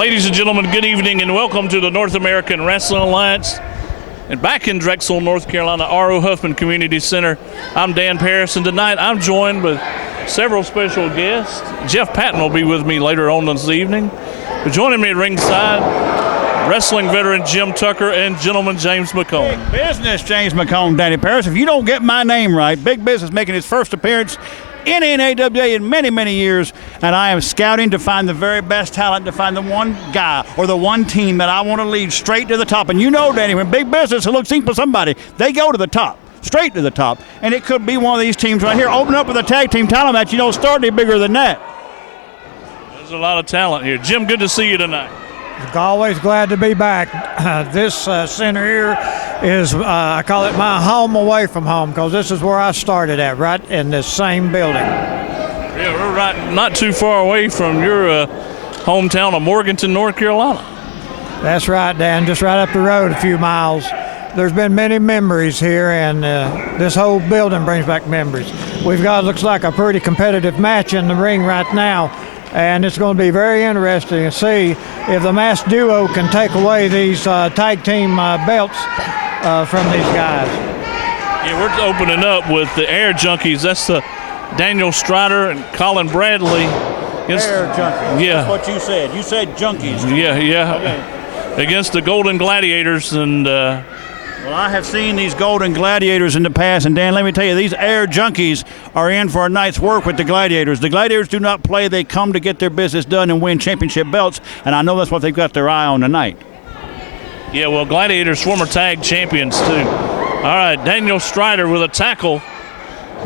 Ladies and gentlemen, good evening and welcome to the North American Wrestling Alliance. And back in Drexel, North Carolina, R.O. Huffman Community Center, I'm Dan Paris, and tonight I'm joined with several special guests. Jeff Patton will be with me later on this evening. But joining me at ringside, wrestling veteran Jim Tucker and gentleman James McCone. Big business, James McCone, Danny Paris. If you don't get my name right, Big Business making his first appearance in NAWA in many, many years, and I am scouting to find the very best talent, to find the one guy or the one team that I want to lead straight to the top. And you know, Danny, when Big Business looks for somebody, they go to the top, straight to the top. And it could be one of these teams right here. Open up with a tag team title match. You don't start any bigger than that. There's a lot of talent here. Jim, good to see you tonight. Always glad to be back. This center here is, I call it my home away from home, because this is where I started at, right in this same building. Yeah, we're right not too far away from your hometown of Morganton, North Carolina. That's right, Dan, just right up the road a few miles. There's been many memories here, and this whole building brings back memories. We've got, looks like a pretty competitive match in the ring right now. And it's going to be very interesting to see if the masked duo can take away these tag team belts from these guys. Yeah, we're opening up with the Air Junkies. That's the Daniel Strider and Colin Bradley. Air Junkies. Yeah. That's what you said. You said junkies. Yeah. Okay. Against the Golden Gladiators. And well, I have seen these Golden Gladiators in the past, and Dan, let me tell you, these Air Junkies are in for a night's work with the Gladiators. The Gladiators do not play. They come to get their business done and win championship belts, and I know that's what they've got their eye on tonight. Yeah, well, Gladiators, former tag champions, too. All right, Daniel Strider with a tackle.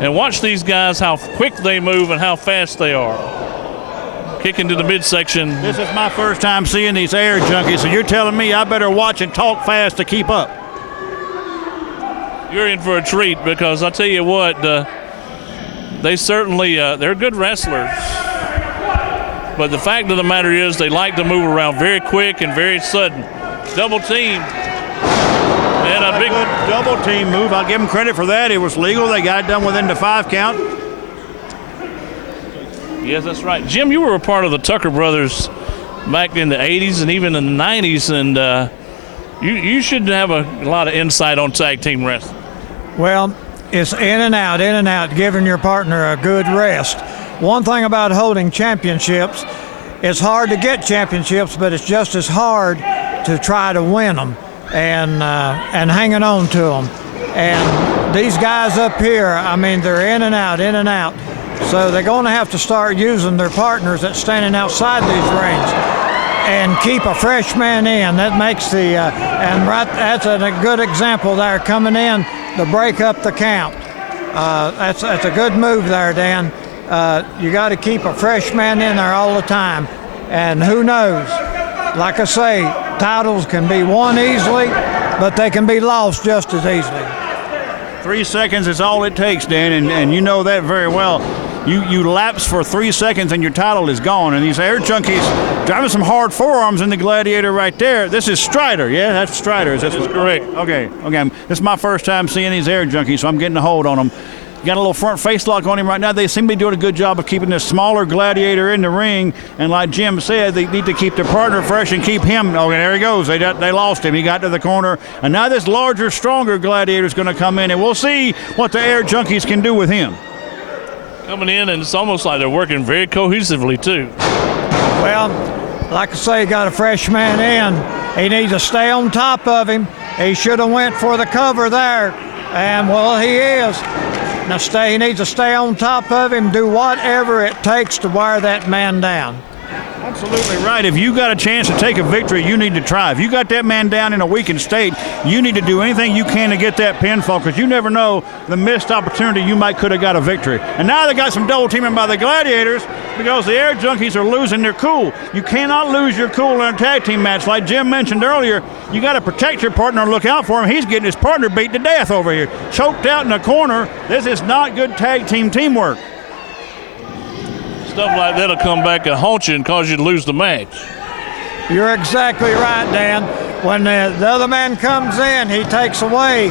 And watch these guys, how quick they move and how fast they are. Kicking to the midsection. This is my first time seeing these Air Junkies, so you're telling me I better watch and talk fast to keep up. You're in for a treat, because I tell you what, they certainly, they're good wrestlers. But the fact of the matter is they like to move around very quick and very sudden. Double team. And a big good double team move. I'll give them credit for that. It was legal. They got it done within the 5 count. Yes, that's right. Jim, you were a part of the Tucker brothers back in the 80s and even in the 90s, and you should have a lot of insight on tag team wrestling. Well, it's in and out, giving your partner a good rest. One thing about holding championships, it's hard to get championships, but it's just as hard to try to win them and hanging on to them. And these guys up here, I mean, they're in and out. So they're going to have to start using their partners that's standing outside these rings and keep a fresh man in. That makes the, that's a good example there, coming in to break up the count. That's a good move there, Dan. You got to keep a fresh man in there all the time. And who knows, like I say, titles can be won easily, but they can be lost just as easily. 3 seconds is all it takes, Dan, and you know that very well. You lapse for 3 seconds and your title is gone. And these Air Junkies driving some hard forearms in the Gladiator right there. This is Strider, yeah? That's Strider. Is that correct? Okay. This is my first time seeing these Air Junkies, so I'm getting a hold on them. Got a little front face lock on him right now. They seem to be doing a good job of keeping this smaller Gladiator in the ring. And like Jim said, they need to keep their partner fresh and keep him. Oh, there he goes. They lost him. He got to the corner. And now this larger, stronger Gladiator is going to come in, and we'll see what the Air Junkies can do with him. Coming in, and it's almost like they're working very cohesively, too. Well, like I say, got a fresh man in. He needs to stay on top of him. He should have went for the cover there. And, well, he is. Now he needs to stay on top of him, do whatever it takes to wear that man down. Absolutely right. If you got a chance to take a victory, you need to try. If you got that man down in a weakened state, you need to do anything you can to get that pinfall, because you never know the missed opportunity you could have got a victory. And now they got some double teaming by the Gladiators, because the Air Junkies are losing their cool. You cannot lose your cool in a tag team match. Like Jim mentioned earlier, you got to protect your partner and look out for him. He's getting his partner beat to death over here, choked out in the corner. This is not good tag team teamwork. Stuff like that'll come back and haunt you and cause you to lose the match. You're exactly right, Dan. When the other man comes in, he takes away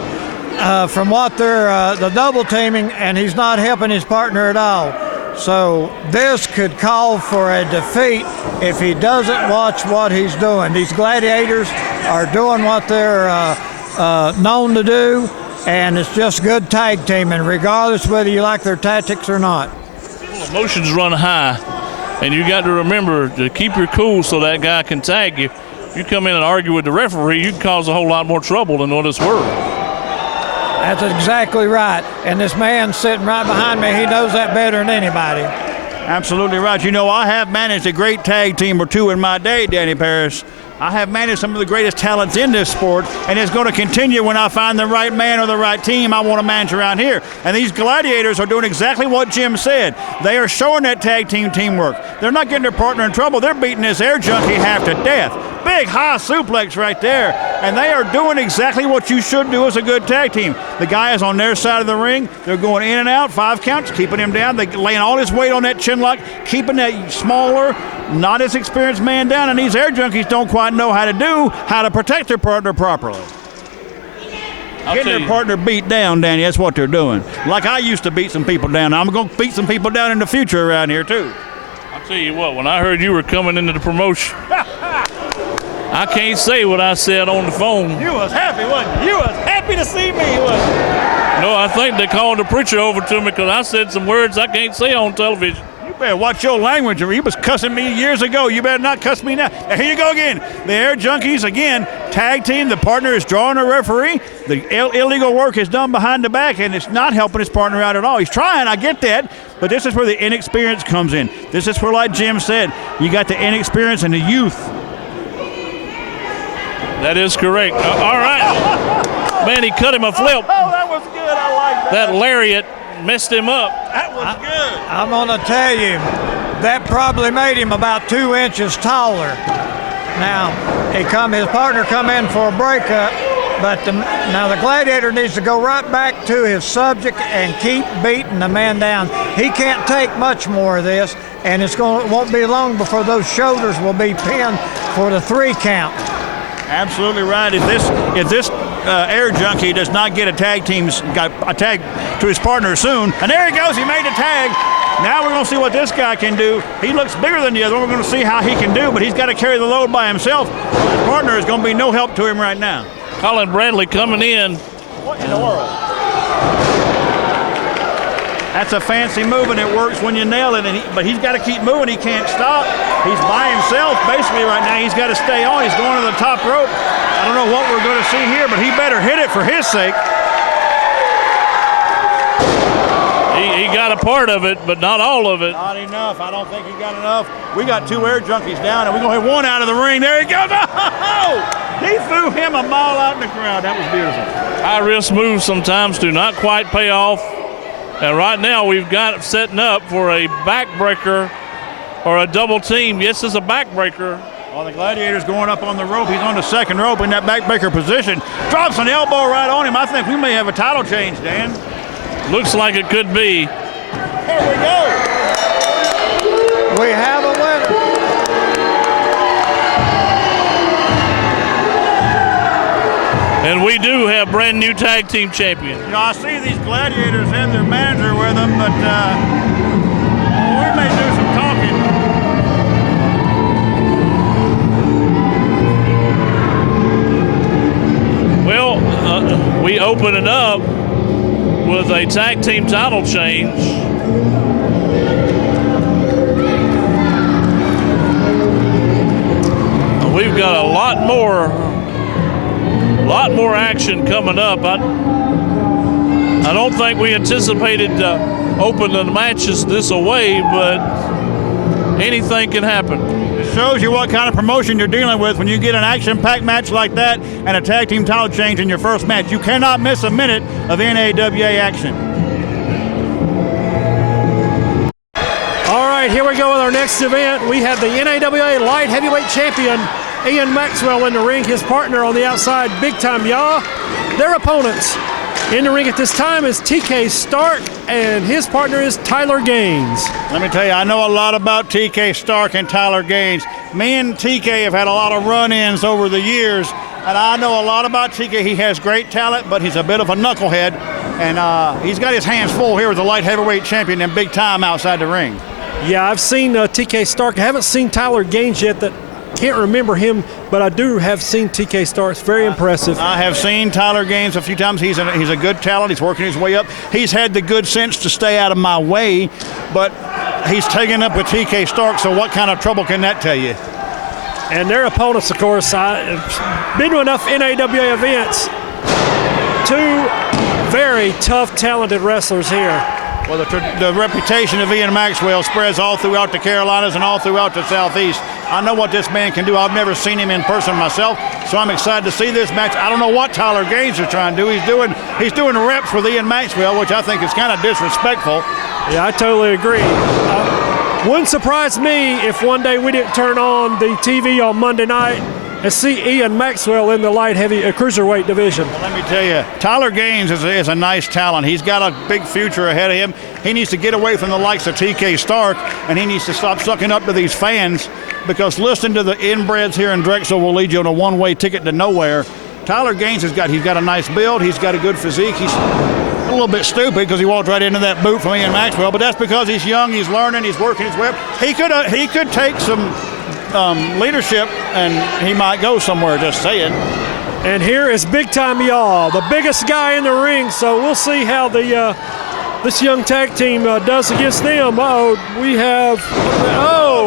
from what they're the double teaming, and he's not helping his partner at all. So this could call for a defeat if he doesn't watch what he's doing. These gladiators are doing what they're known to do, and it's just good tag teaming, regardless whether you like their tactics or not. Emotions run high, and you got to remember to keep your cool so that guy can tag you. If you come in and argue with the referee, you can cause a whole lot more trouble than what it's worth. That's exactly right. And this man sitting right behind me, he knows that better than anybody. Absolutely right. You know, I have managed a great tag team or two in my day, Danny Paris. I have managed some of the greatest talents in this sport, and it's going to continue when I find the right man or the right team I want to manage around here. And these gladiators are doing exactly what Jim said. They are showing that tag team teamwork. They're not getting their partner in trouble. They're beating this air junkie half to death. Big high suplex right there. And they are doing exactly what you should do as a good tag team. The guy is on their side of the ring. They're going in and out, 5 counts, keeping him down. They're laying all his weight on that chin lock, keeping that smaller, not as experienced man down. And these air junkies don't quite know how to protect their partner properly. Getting their partner beat down, Danny, that's what they're doing. Like I used to beat some people down. I'm going to beat some people down in the future around here, too. I'll tell you what, when I heard you were coming into the promotion, I can't say what I said on the phone. You was happy, wasn't you? You was happy to see me, wasn't you? No, I think they called the preacher over to me because I said some words I can't say on television. You better watch your language. He was cussing me years ago. You better not cuss me now. Now here you go again. The Air Junkies, again, tag team. The partner is drawing a referee. The illegal work is done behind the back, and it's not helping his partner out at all. He's trying, I get that, but this is where the inexperience comes in. This is where, like Jim said, you got the inexperience and the youth. That is correct. All right. Man, he cut him a flip. Oh, that was good. I like that. That lariat messed him up. That was good. I'm going to tell you, that probably made him about 2 inches taller. Now, his partner come in for a breakup, but now the gladiator needs to go right back to his subject and keep beating the man down. He can't take much more of this, and it won't be long before those shoulders will be pinned for the 3 count. Absolutely right. If this air junkie does not get a tag to his partner soon, and there he goes, he made the tag. Now we're going to see what this guy can do. He looks bigger than the other one. We're going to see how he can do, but he's got to carry the load by himself. His partner is going to be no help to him right now. Colin Bradley coming in. What in the world? That's a fancy move, and it works when you nail it. But he's got to keep moving. He can't stop. He's by himself basically right now. He's got to stay on. He's going to the top rope. I don't know what we're going to see here, but he better hit it for his sake. He got a part of it, but not all of it. Not enough. I don't think he got enough. We got 2 air junkies down, and we're going to have one out of the ring. There he goes. Oh! He threw him a mile out in the crowd. That was beautiful. High-risk moves sometimes do not quite pay off. And right now we've got it setting up for a backbreaker or a double team. Yes, it's a backbreaker. Well, the gladiator's going up on the rope. He's on the second rope in that backbreaker position. Drops an elbow right on him. I think we may have a title change, Dan. Looks like it could be. Here we go. We have a winner. And we do have brand new tag team champions. You know, I see these gladiators and their manager with them, but we may do some talking. Well, we open it up with a tag team title change. We've got a lot more action coming up. I don't think we anticipated opening the matches this away, but anything can happen. It shows you what kind of promotion you're dealing with when you get an action-packed match like that and a tag team title change in your first match. You cannot miss a minute of NAWA action. All right, here we go with our next event. We have the NAWA Light Heavyweight Champion, Ian Maxwell, in the ring. His partner on the outside, Big Time Yaw. Their opponents in the ring at this time is TK Stark, and his partner is Tyler Gaines. Let me tell you, I know a lot about TK Stark and Tyler Gaines. Me and TK have had a lot of run-ins over the years, and I know a lot about TK. He has great talent, but he's a bit of a knucklehead. And he's got his hands full here with the light heavyweight champion and Big Time outside the ring. Yeah, I've seen TK Stark. I haven't seen Tyler Gaines yet. That can't remember him, but I do have seen TK Stark. It's very impressive. I have seen Tyler Gaines a few times. He's a good talent. He's working his way up. He's had the good sense to stay out of my way, but he's taken up with TK Stark, so what kind of trouble can that tell you? And their opponents, of course, I've been to enough NAWA events. Two very tough, talented wrestlers here. Well, the reputation of Ian Maxwell spreads all throughout the Carolinas and all throughout the Southeast. I know what this man can do. I've never seen him in person myself, so I'm excited to see this match. I don't know what Tyler Gaines is trying to do. He's doing reps with Ian Maxwell, which I think is kind of disrespectful. Yeah, I totally agree. Wouldn't surprise me if one day we didn't turn on the TV on Monday night and see Ian Maxwell in the light heavy cruiserweight division. Well, let me tell you, Tyler Gaines is a nice talent. He's got a big future ahead of him. He needs to get away from the likes of TK Stark, and he needs to stop sucking up to these fans, because listening to the inbreds here in Drexel will lead you on a one-way ticket to nowhere. Tyler Gaines he's got a nice build. He's got a good physique. He's a little bit stupid because he walked right into that boot from Ian Maxwell, but that's because he's young, he's learning, he's working his way up. He could take some leadership, and he might go somewhere, just saying. And here is Big Time Yaw, the biggest guy in the ring, so we'll see how this young tag team does against them. We have,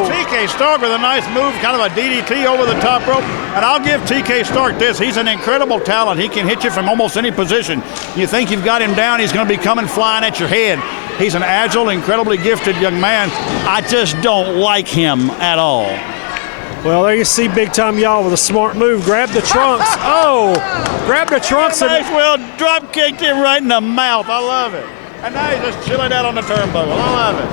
TK Stark with a nice move, kind of a DDT over the top rope. And I'll give TK Stark this. He's an incredible talent. He can hit you from almost any position. You think you've got him down, he's going to be coming flying at your head. He's an agile, incredibly gifted young man. I just don't like him at all. Well, there you see Big Time Yaw with a smart move. Grab the trunks. Grab the trunks. Maxwell drop kicked him right in the mouth. I love it. And now he's just chilling out on the turnbuckle. I love it.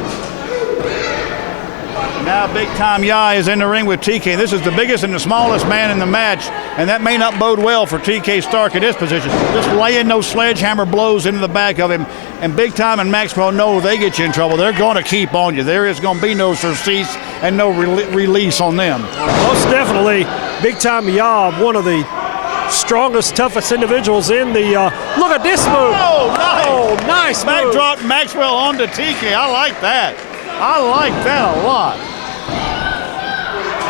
Now Big Time Yaw is in the ring with TK. This is the biggest and the smallest man in the match, and that may not bode well for TK Stark in his position. Just laying those sledgehammer blows into the back of him, and Big Time and Maxwell know they get you in trouble. They're going to keep on you. There is going to be no surcease and no release on them. Most definitely, Big Time Yaw, one of the strongest, toughest individuals in the. Look at this move. Nice move. Backdrop Maxwell onto TK. I like that. I like that a lot.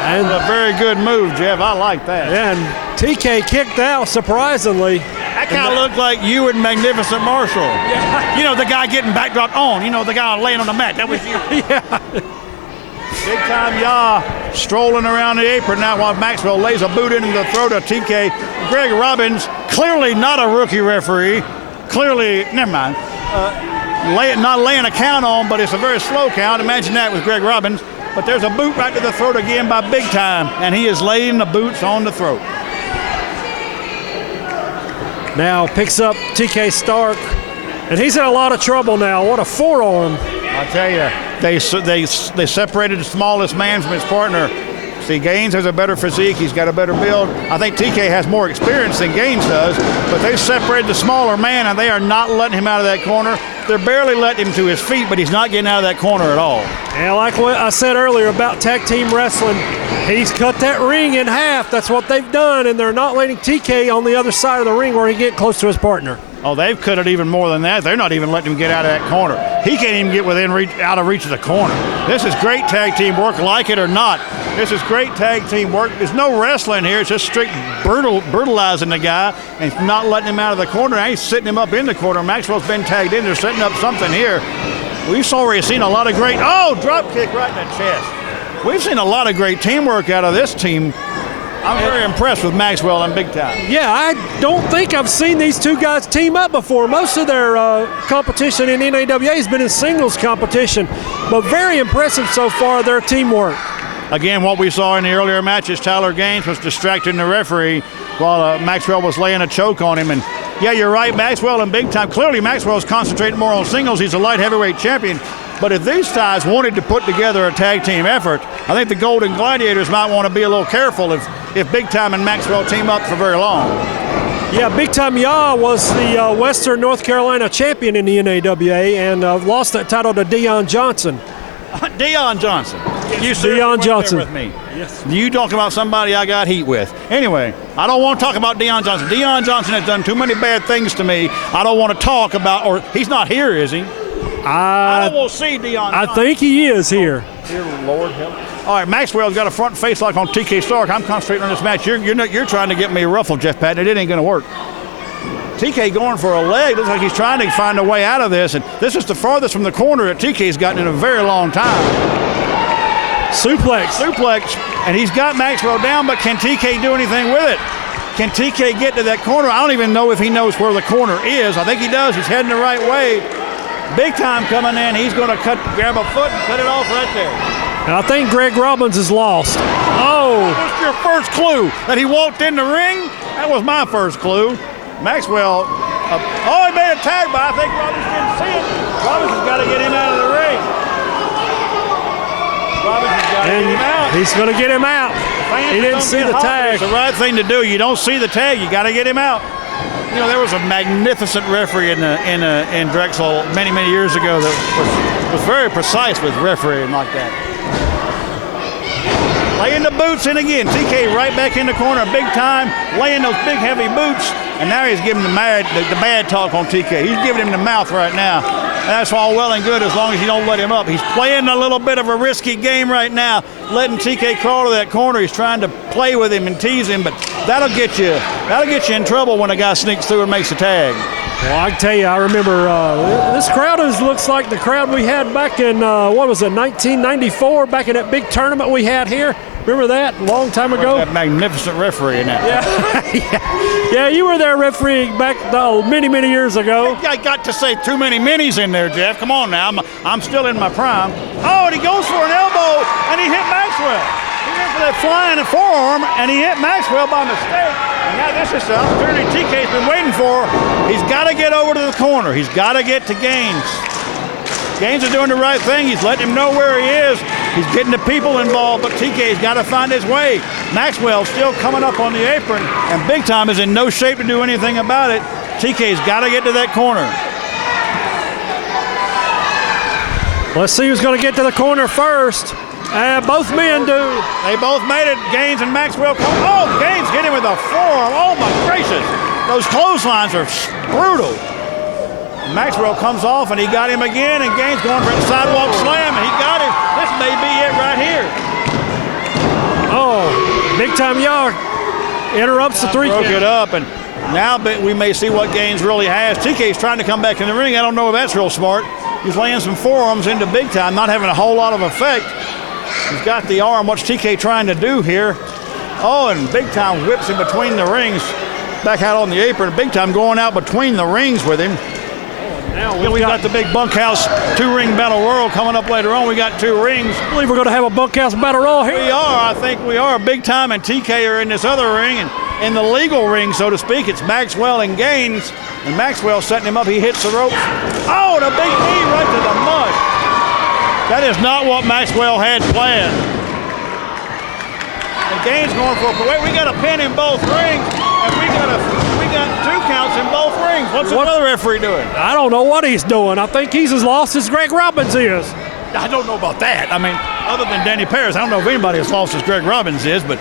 And a very good move, Jeff. I like that. And TK kicked out, surprisingly. That kind of looked like you and Magnificent Marshall. Yeah. You know, the guy getting backdropped on. You know, the guy laying on the mat. That was you. Yeah. Big Time Yaw strolling around the apron now while Maxwell lays a boot into the throat of TK. Greg Robbins, clearly not a rookie referee. Clearly, never mind. Not laying a count on, but it's a very slow count. Imagine that with Greg Robbins. But there's a boot right to the throat again by Big Time, and he is laying the boots on the throat. Now picks up TK Stark, and he's in a lot of trouble now. What a forearm. I'll tell you, they separated the smallest man from his partner. See, Gaines has a better physique. He's got a better build. I think TK has more experience than Gaines does, but they separated the smaller man, and they are not letting him out of that corner. They're barely letting him to his feet, but he's not getting out of that corner at all. And like what I said earlier about tag team wrestling, he's cut that ring in half. That's what they've done, and they're not letting TK on the other side of the ring where he get close to his partner. Oh, they've cut it even more than that. They're not even letting him get out of that corner. He can't even get out of reach of the corner. This is great tag team work, like it or not. This is great tag team work. There's no wrestling here. It's just strict brutalizing the guy and not letting him out of the corner. Now he's sitting him up in the corner. Maxwell's been tagged in. They're setting up something here. We've already seen a lot of great, drop kick right in the chest. We've seen a lot of great teamwork out of this team. I'm very impressed with Maxwell and Big Time. Yeah, I don't think I've seen these two guys team up before. Most of their competition in NAWA has been in singles competition, but very impressive so far, their teamwork. Again, what we saw in the earlier matches, Tyler Gaines was distracting the referee while Maxwell was laying a choke on him. And yeah, you're right, Maxwell and Big Time. Clearly, Maxwell's concentrating more on singles. He's a light heavyweight champion. But if these guys wanted to put together a tag team effort, I think the Golden Gladiators might want to be a little careful if Big Time and Maxwell team up for very long. Yeah, Big Time Yaw was the Western North Carolina champion in the NAWA and lost that title to Deion Johnson. Deion Johnson. You seriously Deion went there Johnson. with me. Yes. You talk about somebody I got heat with. Anyway, I don't want to talk about Deion Johnson. Deion Johnson has done too many bad things to me. I don't want to talk about, or he's not here, is he? I don't want to see Deion Johnson. I think he is here. Dear Lord help. All right, Maxwell's got a front face lock on TK Stark. I'm concentrating on this match. You're trying to get me ruffled, Jeff Patton. It ain't going to work. TK going for a leg. Looks like he's trying to find a way out of this. And this is the farthest from the corner that TK's gotten in a very long time. Suplex. And he's got Maxwell down, but can TK do anything with it? Can TK get to that corner? I don't even know if he knows where the corner is. I think he does. He's heading the right way. Big Time coming in. He's going to grab a foot and cut it off right there. And I think Greg Robbins is lost. Oh. That was your first clue that he walked in the ring? That was my first clue. Maxwell, he made a tag, but I think Robbins didn't see it. Robbins has got to get him out of the ring. Robbins has got to get him out. He's going to get him out. He didn't see the tag. It's the right thing to do. You don't see the tag, you got to get him out. You know, there was a magnificent referee in Drexel many years ago that was very precise with refereeing like that. Laying the boots in again. TK right back in the corner, Big Time, laying those big heavy boots, and now he's giving the bad talk on TK. He's giving him the mouth right now. And that's all well and good as long as you don't let him up. He's playing a little bit of a risky game right now, letting TK crawl to that corner. He's trying to play with him and tease him, but that'll get you in trouble when a guy sneaks through and makes a tag. Well, I can tell you, I remember this crowd looks like the crowd we had back in, 1994, back in that big tournament we had here. Remember that? A long time ago? That magnificent referee in that. Yeah, you were there refereeing back many years ago. I got to say too many minis in there, Jeff. Come on now. I'm still in my prime. Oh, and he goes for an elbow, and he hit Maxwell. He went for that flying forearm, and he hit Maxwell by mistake. And now this is the opportunity TK's been waiting for. He's got to get over to the corner. He's got to get to Gaines. Gaines is doing the right thing. He's letting him know where he is. He's getting the people involved, but TK's got to find his way. Maxwell's still coming up on the apron, and Big Time is in no shape to do anything about it. TK's got to get to that corner. Let's see who's going to get to the corner first. Both men do. They both made it. Gaines and Maxwell come. Oh, Gaines hit him with a forearm. Oh, my gracious. Those clotheslines are brutal. Maxwell comes off, and he got him again, and Gaines going for a sidewalk slam, and he got him. This may be it right here. Oh, Big Time Yaw interrupts the three. Broke it up, and now we may see what Gaines really has. TK's trying to come back in the ring. I don't know if that's real smart. He's laying some forearms into Big Time, not having a whole lot of effect. He's got the arm. What's TK trying to do here? Oh, and Big Time whips him between the rings, back out on the apron. Big Time going out between the rings with him. Now we've got the big bunkhouse two-ring battle royal coming up later on. We got two rings. I believe we're going to have a bunkhouse battle royal here. We are. I think we are. Big Time and TK are in this other ring, and in the legal ring, so to speak, it's Maxwell and Gaines. And Maxwell setting him up. He hits the ropes. Oh, and a big knee right to the mud. That is not what Maxwell had planned. And Gaines going for a wait. We got a pin in both rings, and we got 2 counts in both rings. What's the other referee doing? I don't know what he's doing. I think he's as lost as Greg Robbins is. I don't know about that. I mean, other than Danny Paris, I don't know if anybody as lost as Greg Robbins is, but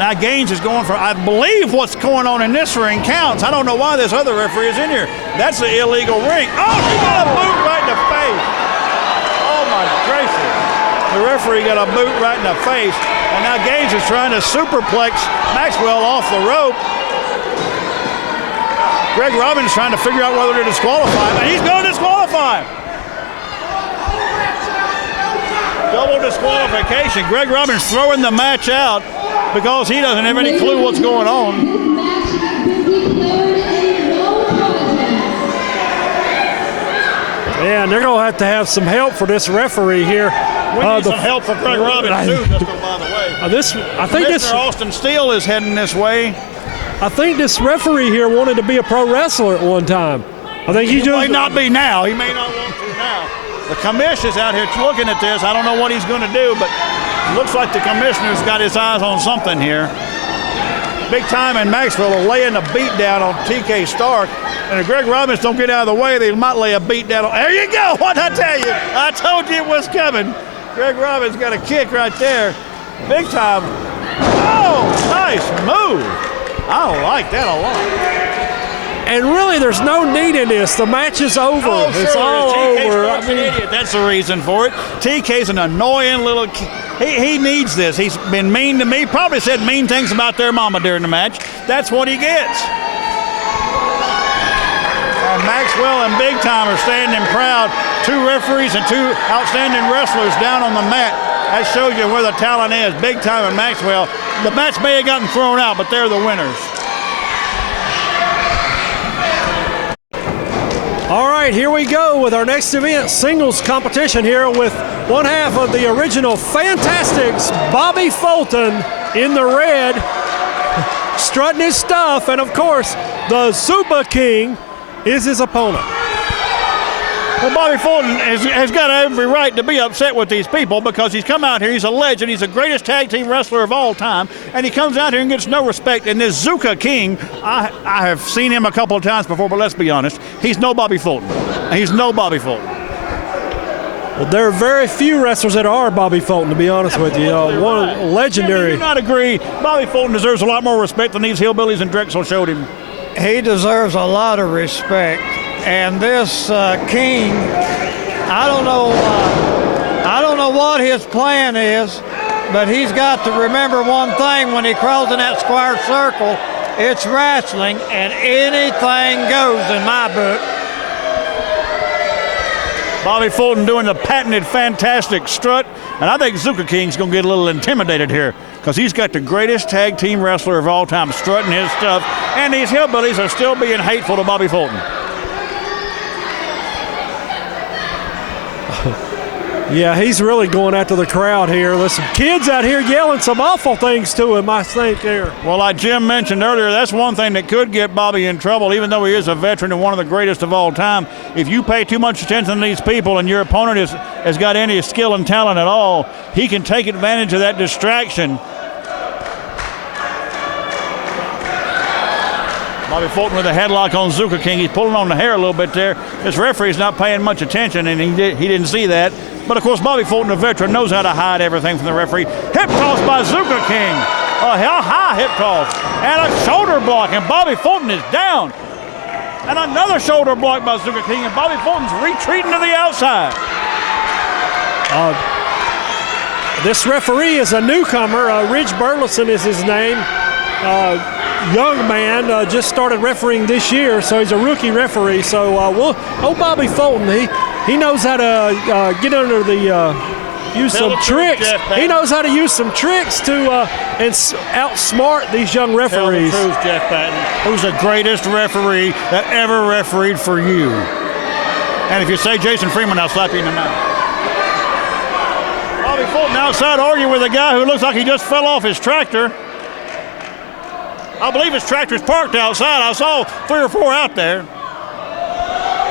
now Gaines is going for, I believe what's going on in this ring counts. I don't know why this other referee is in here. That's the illegal ring. Oh, he got a boot right in the face. Oh, my gracious. The referee got a boot right in the face, and now Gaines is trying to superplex Maxwell off the rope. Greg Robbins trying to figure out whether to disqualify him, and he's going to disqualify him. Double disqualification. Greg Robbins throwing the match out because he doesn't have any clue what's going on. Yeah, and they're going to have some help for this referee here. We need some help for Greg Robbins, too, just by the way. I think this Austin Steele is heading this way. I think this referee here wanted to be a pro wrestler at one time. I think he may not be now. He may not want to now. The commissioner's out here looking at this. I don't know what he's going to do, but it looks like the commissioner's got his eyes on something here. Big Time and Maxwell are laying a beat down on TK Stark. And if Greg Robbins don't get out of the way, they might lay a beat down on. There you go. What I tell you? I told you it was coming. Greg Robbins got a kick right there. Big time. Oh, nice move. I like that a lot. And really, there's no need in this. The match is over. Oh, it's all over. TK's an idiot. That's the reason for it. TK's an annoying little he needs this. He's been mean to me. Probably said mean things about their mama during the match. That's what he gets. And Maxwell and Big Time are standing proud. 2 referees and 2 outstanding wrestlers down on the mat. That shows you where the talent is. Big Time and Maxwell. The match may have gotten thrown out, but they're the winners. All right, here we go with our next event, singles competition here with one half of the original Fantastics, Bobby Fulton in the red, strutting his stuff, and of course, the Super King is his opponent. Well, Bobby Fulton has got every right to be upset with these people because he's come out here, he's a legend, he's the greatest tag team wrestler of all time, and he comes out here and gets no respect. And this Zuka King, I have seen him a couple of times before, but let's be honest, he's no Bobby Fulton. He's no Bobby Fulton. Well, there are very few wrestlers that are Bobby Fulton, to be honest with you. One legendary. I do not agree. Bobby Fulton deserves a lot more respect than these hillbillies in Drexel showed him. He deserves a lot of respect. And this King, I don't know what his plan is, but he's got to remember one thing when he crawls in that square circle. It's wrestling, and anything goes in my book. Bobby Fulton doing the patented fantastic strut, and I think Zuka King's going to get a little intimidated here because he's got the greatest tag team wrestler of all time strutting his stuff, and these hillbillies are still being hateful to Bobby Fulton. Yeah, he's really going after the crowd here. There's some kids out here yelling some awful things to him, I think, there. Well, like Jim mentioned earlier, that's one thing that could get Bobby in trouble, even though he is a veteran and one of the greatest of all time. If you pay too much attention to these people and your opponent has got any skill and talent at all, he can take advantage of that distraction. Bobby Fulton with a headlock on Zuka King. He's pulling on the hair a little bit there. This referee's not paying much attention, and he didn't see that. But, of course, Bobby Fulton, a veteran, knows how to hide everything from the referee. Hip toss by Zuka King. A high hip toss. And a shoulder block, and Bobby Fulton is down. And another shoulder block by Zuka King, and Bobby Fulton's retreating to the outside. This referee is a newcomer. Ridge Burleson is his name. Young man, just started refereeing this year, so he's a rookie referee. So Bobby Fulton, he knows how to get under the use some tricks. He knows how to use some tricks to and outsmart these young referees. Tell the truth, Jeff Patton, who's the greatest referee that ever refereed for you. And if you say Jason Freeman, I'll slap you in the mouth. Bobby Fulton outside arguing with a guy who looks like he just fell off his tractor. I believe his tractor's parked outside. I saw 3 or 4 out there.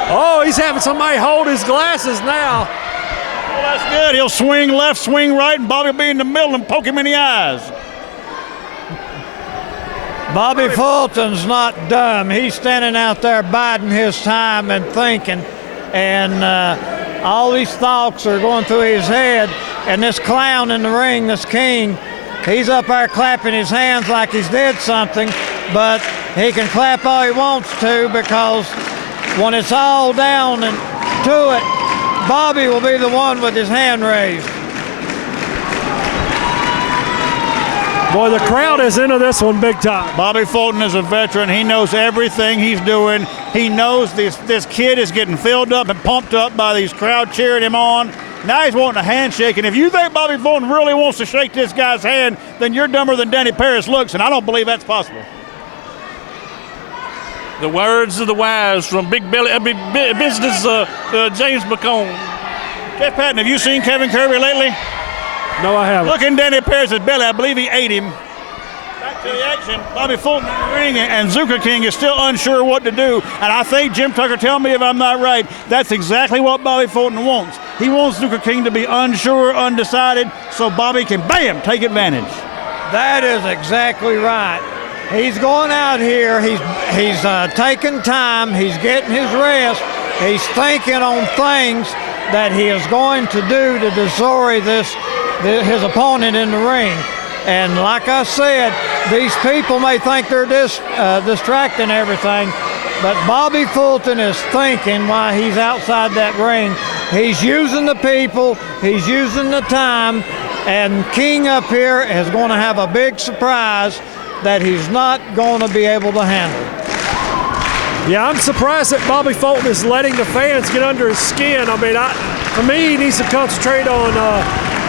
Oh, he's having somebody hold his glasses now. Well, that's good. He'll swing left, swing right, and Bobby will be in the middle and poke him in the eyes. Bobby Fulton's not dumb. He's standing out there biding his time and thinking, and all these thoughts are going through his head. And this clown in the ring, this King, he's up there clapping his hands like he's did something, but he can clap all he wants to because when it's all down and to it, Bobby will be the one with his hand raised. Boy, the crowd is into this one big time. Bobby Fulton is a veteran. He knows everything he's doing. He knows this kid is getting filled up and pumped up by these crowd cheering him on. Now he's wanting a handshake, and if you think Bobby Fulton really wants to shake this guy's hand, then you're dumber than Danny Paris looks, and I don't believe that's possible. The words of the wise from Big Business James McCone. Jeff Patton, have you seen Kevin Kirby lately? No, I haven't. Look in Danny Paris' belly. I believe he ate him. Back to the action. Bobby Fulton in the ring, and Zuka King is still unsure what to do. And I think, Jim Tucker, tell me if I'm not right, that's exactly what Bobby Fulton wants. He wants Zuka King to be unsure, undecided, so Bobby can, bam, take advantage. That is exactly right. He's going out here. He's taking time. He's getting his rest. He's thinking on things. that he is going to do to destroy his opponent in the ring. And like I said, these people may think they're distracting everything, but Bobby Fulton is thinking while he's outside that ring. He's using the people, he's using the time, and King up here is going to have a big surprise that he's not going to be able to handle. Yeah, I'm surprised that Bobby Fulton is letting the fans get under his skin. I mean, for me, he needs to concentrate on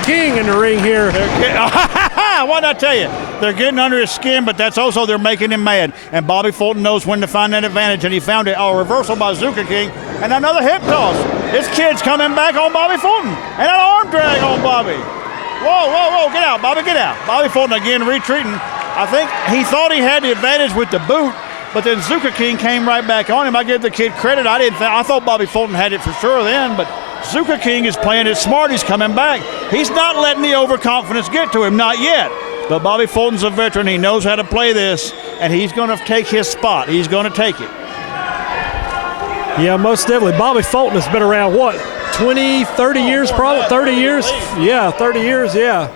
King in the ring here. What did I tell you? They're getting under his skin, but that's also they're making him mad. And Bobby Fulton knows when to find that advantage, and he found it. A reversal by Zuka King, and another hip toss. This kid's coming back on Bobby Fulton, and an arm drag on Bobby. Whoa, whoa, whoa, get out, Bobby, get out. Bobby Fulton again retreating. I think he thought he had the advantage with the boot, but then Zuka King came right back on him. I give the kid credit. I thought Bobby Fulton had it for sure then, but Zuka King is playing it smart. He's coming back. He's not letting the overconfidence get to him, not yet. But Bobby Fulton's a veteran. He knows how to play this, and he's going to take his spot. He's going to take it. Yeah, most definitely. Bobby Fulton has been around, what, 20, 30 years probably? 30 years? Yeah, 30 years, yeah.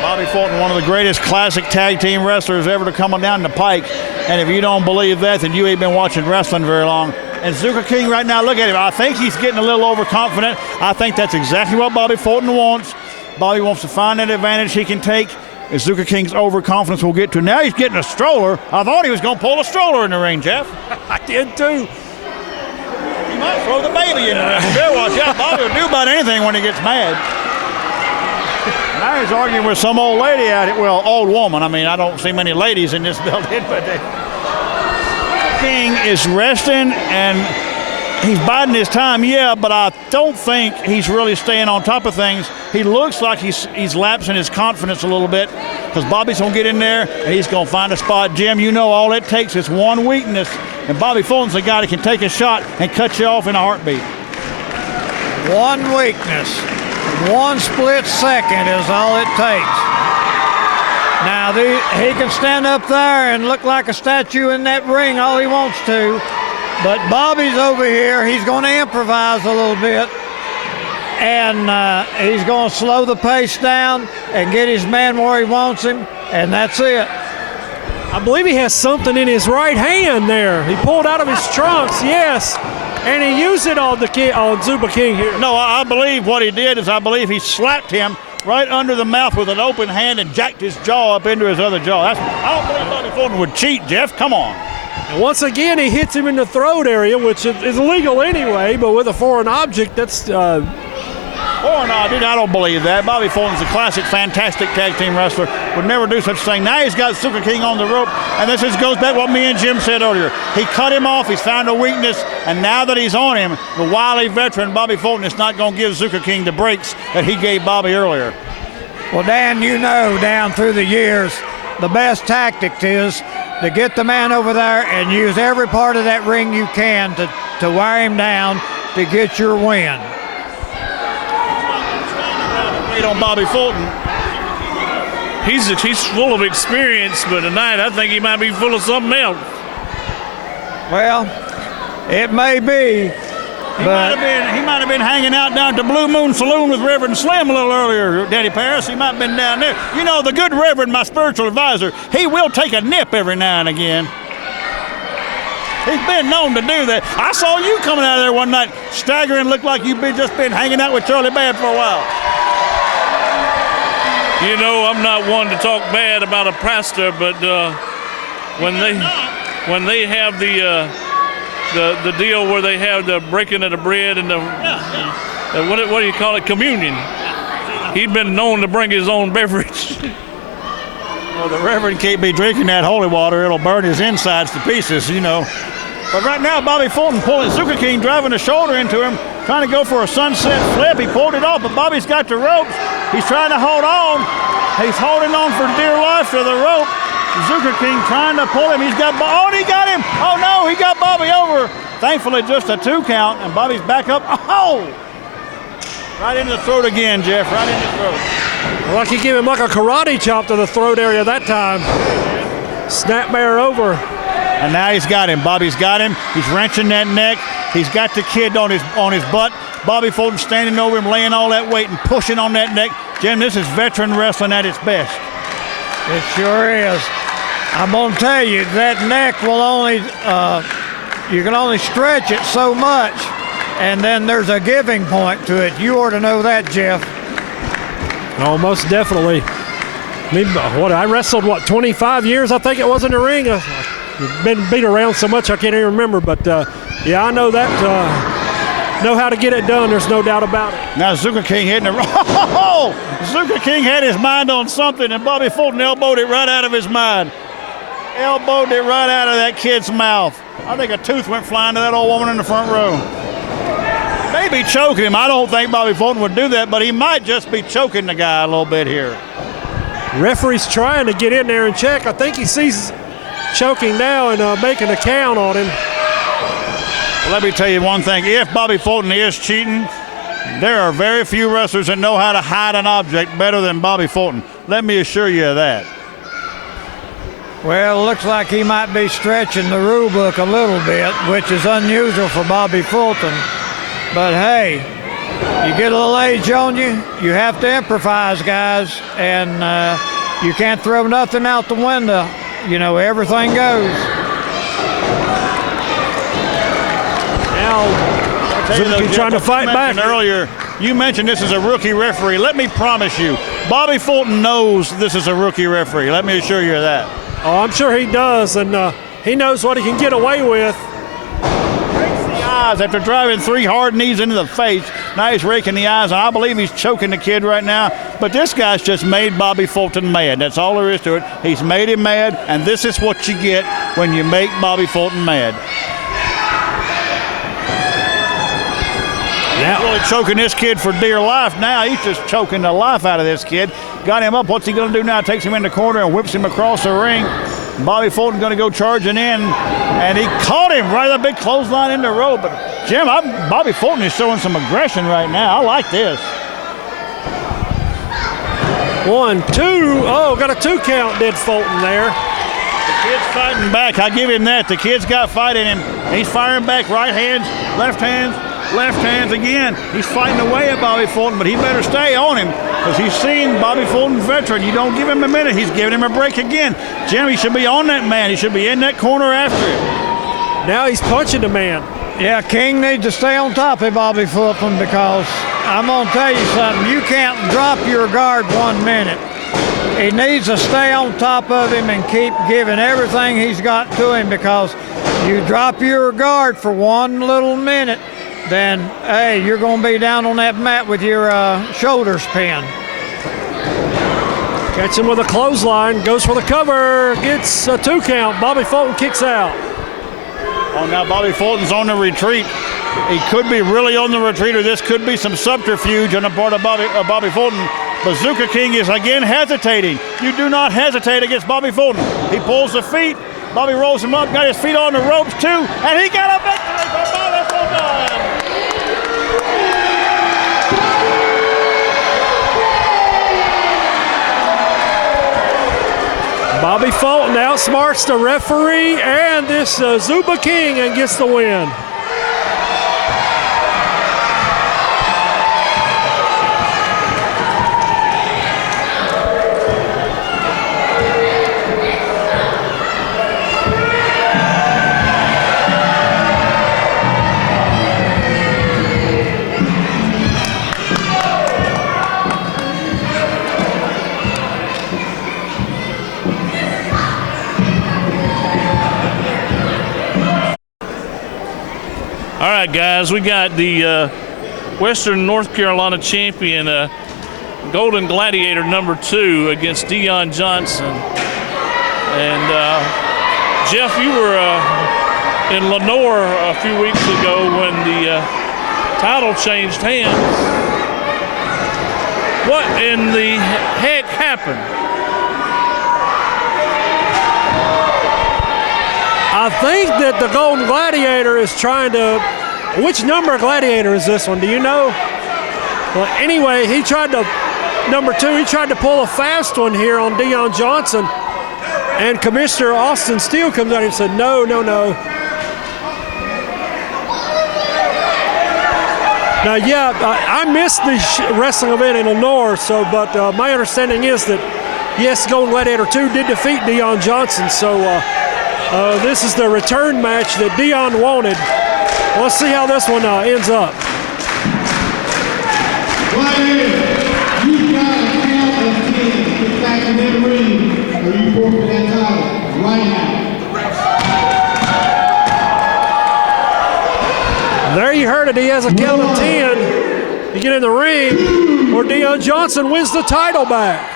Bobby Fulton, one of the greatest classic tag team wrestlers ever to come down the pike. And if you don't believe that, then you ain't been watching wrestling very long. And Zuka King right now, look at him. I think he's getting a little overconfident. I think that's exactly what Bobby Fulton wants. Bobby wants to find that advantage he can take. And Zuka King's overconfidence will get to. Now he's getting a stroller. I thought he was going to pull a stroller in the ring, Jeff. I did too. He might throw the baby in the ring. Better watch out. Bobby will do about anything when he gets mad. Now he's arguing with some old lady out here. Well, old woman. I mean, I don't see many ladies in this building, but King is resting and he's biding his time, yeah, but I don't think he's really staying on top of things. He looks like he's lapsing his confidence a little bit because Bobby's going to get in there and he's going to find a spot. Jim, you know all it takes is one weakness, and Bobby Fulton's a guy that can take a shot and cut you off in a heartbeat. One weakness, one split second is all it takes. Now, he can stand up there and look like a statue in that ring all he wants to, but Bobby's over here. He's going to improvise a little bit, and he's going to slow the pace down and get his man where he wants him, and that's it. I believe he has something in his right hand there. He pulled out of his trunks, yes, and he used it on Zuka King here. No, I believe what he did is I believe he slapped him right under the mouth with an open hand and jacked his jaw up into his other jaw. I don't believe Bobby Fulton would cheat, Jeff. Come on. And once again, he hits him in the throat area, which is illegal anyway, but with a foreign object, that's... Foreign object, I don't believe that. Bobby Fulton's a classic, fantastic tag team wrestler. Would never do such a thing. Now he's got Zuka King on the rope, and this just goes back to what me and Jim said earlier. He cut him off, he's found a weakness, and now that he's on him, the wily veteran Bobby Fulton is not going to give Zuka King the breaks that he gave Bobby earlier. Well, Dan, you know down through the years, the best tactic is to get the man over there and use every part of that ring you can to wear him down to get your win. Wait on Bobby Fulton. He's full of experience, but tonight I think he might be full of something else. Well, it may be. He might have been hanging out down at the Blue Moon Saloon with Reverend Slim a little earlier, Daddy Paris. He might have been down there. You know, the good Reverend, my spiritual advisor, he will take a nip every now and again. He's been known to do that. I saw you coming out of there one night, staggering, looked like you've just been hanging out with Charlie Babb for a while. You know, I'm not one to talk bad about a pastor, but when they have the deal where they have the breaking of the bread and the what do you call it, communion, he'd been known to bring his own beverage. Well, the Reverend can't be drinking that holy water. It'll burn his insides to pieces, you know. But right now, Bobby Fulton pulling Zuka King, driving a shoulder into him, trying to go for a sunset flip. He pulled it off, but Bobby's got the ropes. He's trying to hold on. He's holding on for dear life to the rope. Zuka King trying to pull him. He got him. Oh, no, he got Bobby over. Thankfully, just a 2 count, and Bobby's back up. Oh! Right into the throat again, Jeff, right into the throat. Like he gave him like a karate chop to the throat area that time. Snap bear over. And now he's got him. Bobby's got him. He's wrenching that neck. He's got the kid on his butt. Bobby Fulton standing over him, laying all that weight and pushing on that neck. Jim, this is veteran wrestling at its best. It sure is. I'm gonna tell you that neck will only you can only stretch it so much, and then there's a giving point to it. You ought to know that, Jeff. Oh, most definitely. I wrestled 25 years, I think it was, in the ring. I've been beat around so much I can't even remember, but yeah, I know that. Know how to get it done. There's no doubt about it. Now Zuka King hitting it. Oh, Zuka King had his mind on something, and Bobby Fulton elbowed it right out of his mind. Elbowed it right out of that kid's mouth. I think a tooth went flying to that old woman in the front row. Maybe choking him. I don't think Bobby Fulton would do that, but he might just be choking the guy a little bit here. Referee's trying to get in there and check. I think he sees choking now and making a count on him. Well, let me tell you one thing. If Bobby Fulton is cheating, there are very few wrestlers that know how to hide an object better than Bobby Fulton. Let me assure you of that. Well, it looks like he might be stretching the rule book a little bit, which is unusual for Bobby Fulton. But hey, you get a little age on you, you have to improvise, guys, and you can't throw nothing out the window. You know, everything goes. Now, Zuki trying to fight back. Earlier, you mentioned this is a rookie referee. Let me promise you, Bobby Fulton knows this is a rookie referee. Let me assure you of that. Oh, I'm sure he does, and he knows what he can get away with. Rakes the eyes after driving 3 hard knees into the face. Now he's raking the eyes, and I believe he's choking the kid right now. But this guy's just made Bobby Fulton mad. That's all there is to it. He's made him mad, and this is what you get when you make Bobby Fulton mad. Now, he's really choking this kid for dear life. Now he's just choking the life out of this kid. Got him up. What's he going to do now? Takes him in the corner and whips him across the ring. Bobby Fulton going to go charging in, and he caught him right at a big clothesline in the road. But Jim, Bobby Fulton is showing some aggression right now. I like this. 1, 2. Oh, got a 2 count, did Fulton there. The kid's fighting back. I give him that. The kid's got fight in him. He's firing back. Right hands, left hands again. He's fighting away at Bobby Fulton, but he better stay on him because he's seen Bobby Fulton veteran. You don't give him a minute. He's giving him a break again. Jim, he should be on that man. He should be in that corner after him. Now he's punching the man. Yeah, King needs to stay on top of Bobby Fulton because I'm going to tell you something. You can't drop your guard 1 minute. He needs to stay on top of him and keep giving everything he's got to him because you drop your guard for 1 little minute, then, hey, you're going to be down on that mat with your shoulders pinned. Catch him with a clothesline, goes for the cover, gets a 2 count. Bobby Fulton kicks out. Oh, now Bobby Fulton's on the retreat. He could be really on the retreat, or this could be some subterfuge on the part of Bobby Fulton. Bazooka King is again hesitating. You do not hesitate against Bobby Fulton. He pulls the feet. Bobby rolls him up, got his feet on the ropes too, and he got a victory for Bobby Fulton. Bobby Fulton outsmarts the referee and this Zuba King and gets the win. All right, guys, we got the Western North Carolina champion, Golden Gladiator #2 against Dion Johnson. And Jeff, you were in Lenore a few weeks ago when the title changed hands. What in the heck happened? I think that the Golden Gladiator is trying to, which number Gladiator is this one? Do you know? Well, anyway, he tried to, #2, he tried to pull a fast one here on Dion Johnson. And Commissioner Austin Steele comes out and said, no, no, no. Now, yeah, I missed the wrestling event in Lenore, but my understanding is that, yes, Golden Gladiator 2 did defeat Dion Johnson, so this is the return match that Dion wanted. Let's see how this one ends up. Gladiator, you got to count of 10 to get back in that ring, or you forfeit that title right now. There you heard it. He has a count of 10 to get in the ring, or Dion Johnson wins the title back.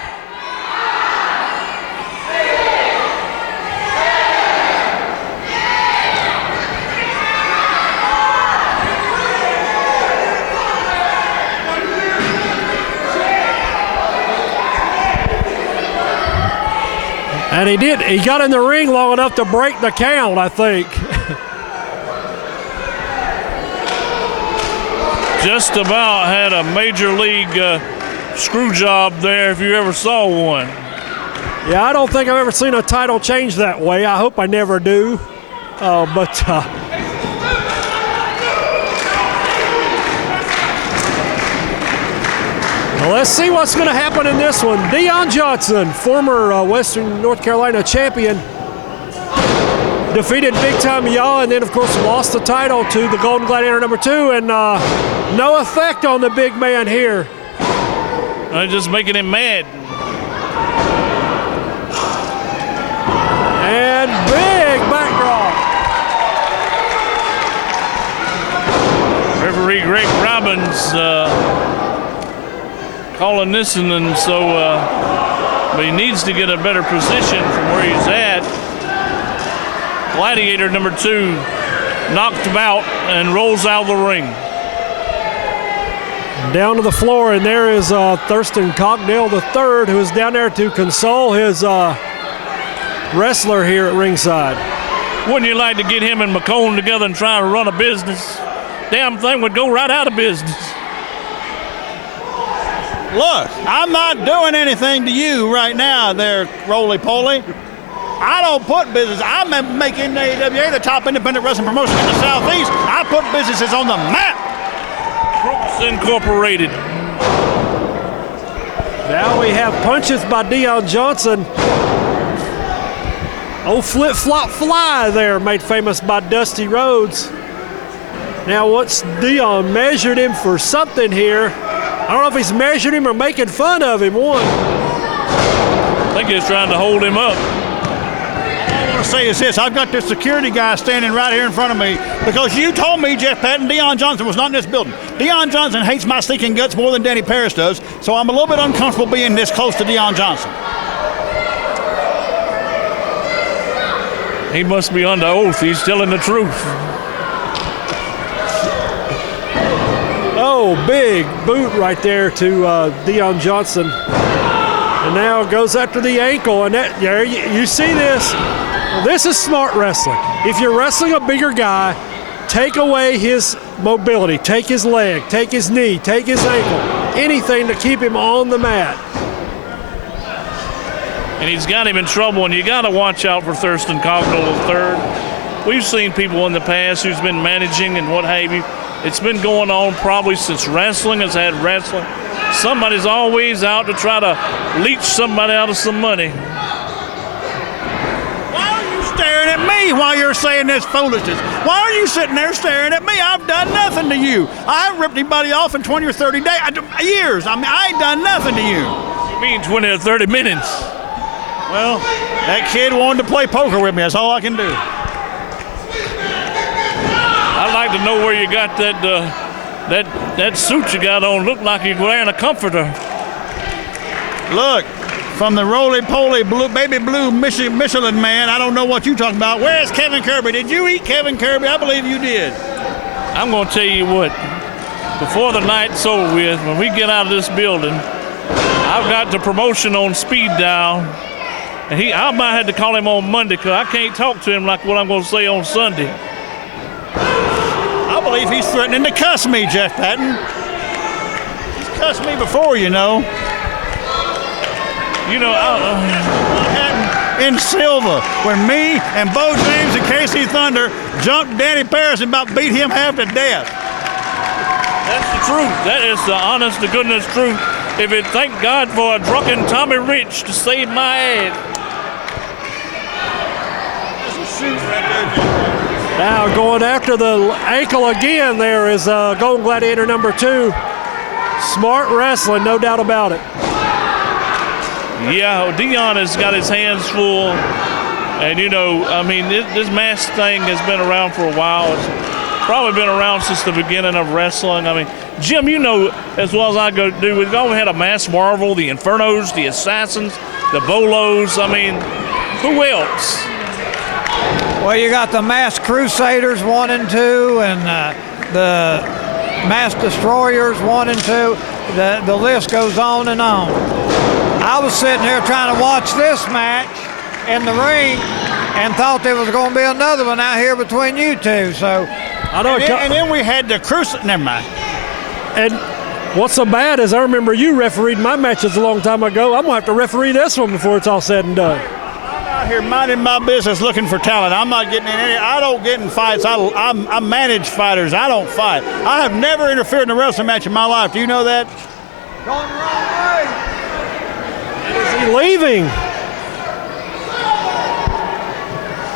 And he did. He got in the ring long enough to break the count, I think. Just about had a major league screw job there if you ever saw one. Yeah, I don't think I've ever seen a title change that way. I hope I never do. Let's see what's going to happen in this one. Dion Johnson, former Western North Carolina champion, defeated Big Time Yaw, and then, of course, lost the title to the Golden Gladiator number 2, and no effect on the big man here. Just making him mad. And big backdraw. Referee Greg Robbins calling this, and so but he needs to get a better position from where he's at. Gladiator number 2 knocked him out and rolls out of the ring. Down to the floor, and there is Thurston Cogdale III, who is down there to console his wrestler here at ringside. Wouldn't you like to get him and McCone together and try to run a business? Damn thing would go right out of business. Look, I'm not doing anything to you right now there, roly-poly. I don't put business. I'm making NAWA the top independent wrestling promotion in the Southeast. I put businesses on the map. Crooks Incorporated. Now we have punches by Dion Johnson. Old flip-flop fly there, made famous by Dusty Rhodes. Now once Dion measured him for something here, I don't know if he's measured him or making fun of him. One. I think he's trying to hold him up. All I want to say is this. I've got this security guy standing right here in front of me because you told me, Jeff Patton, Dion Johnson was not in this building. Dion Johnson hates my stinking guts more than Danny Paris does, so I'm a little bit uncomfortable being this close to Dion Johnson. He must be under oath. He's telling the truth. Oh, big boot right there to Dion Johnson. And now goes after the ankle. And that, there you see this. This is smart wrestling. If you're wrestling a bigger guy, take away his mobility. Take his leg, take his knee, take his ankle. Anything to keep him on the mat. And he's got him in trouble, and you got to watch out for Thurston Cogdale III. We've seen people in the past who's been managing and what have you. It's been going on probably since wrestling has had wrestling. Somebody's always out to try to leech somebody out of some money. Why are you staring at me while you're saying this foolishness? Why are you sitting there staring at me? I've done nothing to you. I haven't ripped anybody off in 20 or 30 days, years. I mean, I ain't done nothing to you. You mean 20 or 30 minutes? Well, that kid wanted to play poker with me. That's all I can do. I'd like to know where you got that suit you got on. Looked like you're wearing a comforter. Look, from the roly-poly baby blue Michelin man, I don't know what you're talking about. Where's Kevin Kirby? Did you eat Kevin Kirby? I believe you did. I'm going to tell you what. Before the night's over with, when we get out of this building, I've got the promotion on speed dial. And I might have to call him on Monday because I can't talk to him like what I'm going to say on Sunday. I believe he's threatening to cuss me, Jeff Patton. He's cussed me before, you know. You know, what happened in Silva when me and Bo James and Casey Thunder jumped Danny Paris and about beat him half to death. That's the truth. That is the honest to goodness truth. If it thank God for a drunken Tommy Rich to save my ass. Now going after the ankle again there is Golden Gladiator number 2. Smart wrestling, no doubt about it. Yeah, Dion has got his hands full. And, you know, I mean, this mask thing has been around for a while. It's probably been around since the beginning of wrestling. I mean, Jim, you know as well as I do, we've always had a masked Marvel, the Infernos, the Assassins, the Bolos. I mean, who else? Well, you got the Masked Crusaders 1 and 2, and the Masked Destroyers 1 and 2. The list goes on and on. I was sitting here trying to watch this match in the ring and thought there was going to be another one out here between you two. So, and then we had the never mind. And what's so bad is I remember you refereed my matches a long time ago. I'm going to have to referee this one before it's all said and done. Out here minding my business, looking for talent. I'm not getting in any. I don't get in fights. I manage fighters. I don't fight. I have never interfered in a wrestling match in my life. Do you know that? going the wrong way. Is he leaving?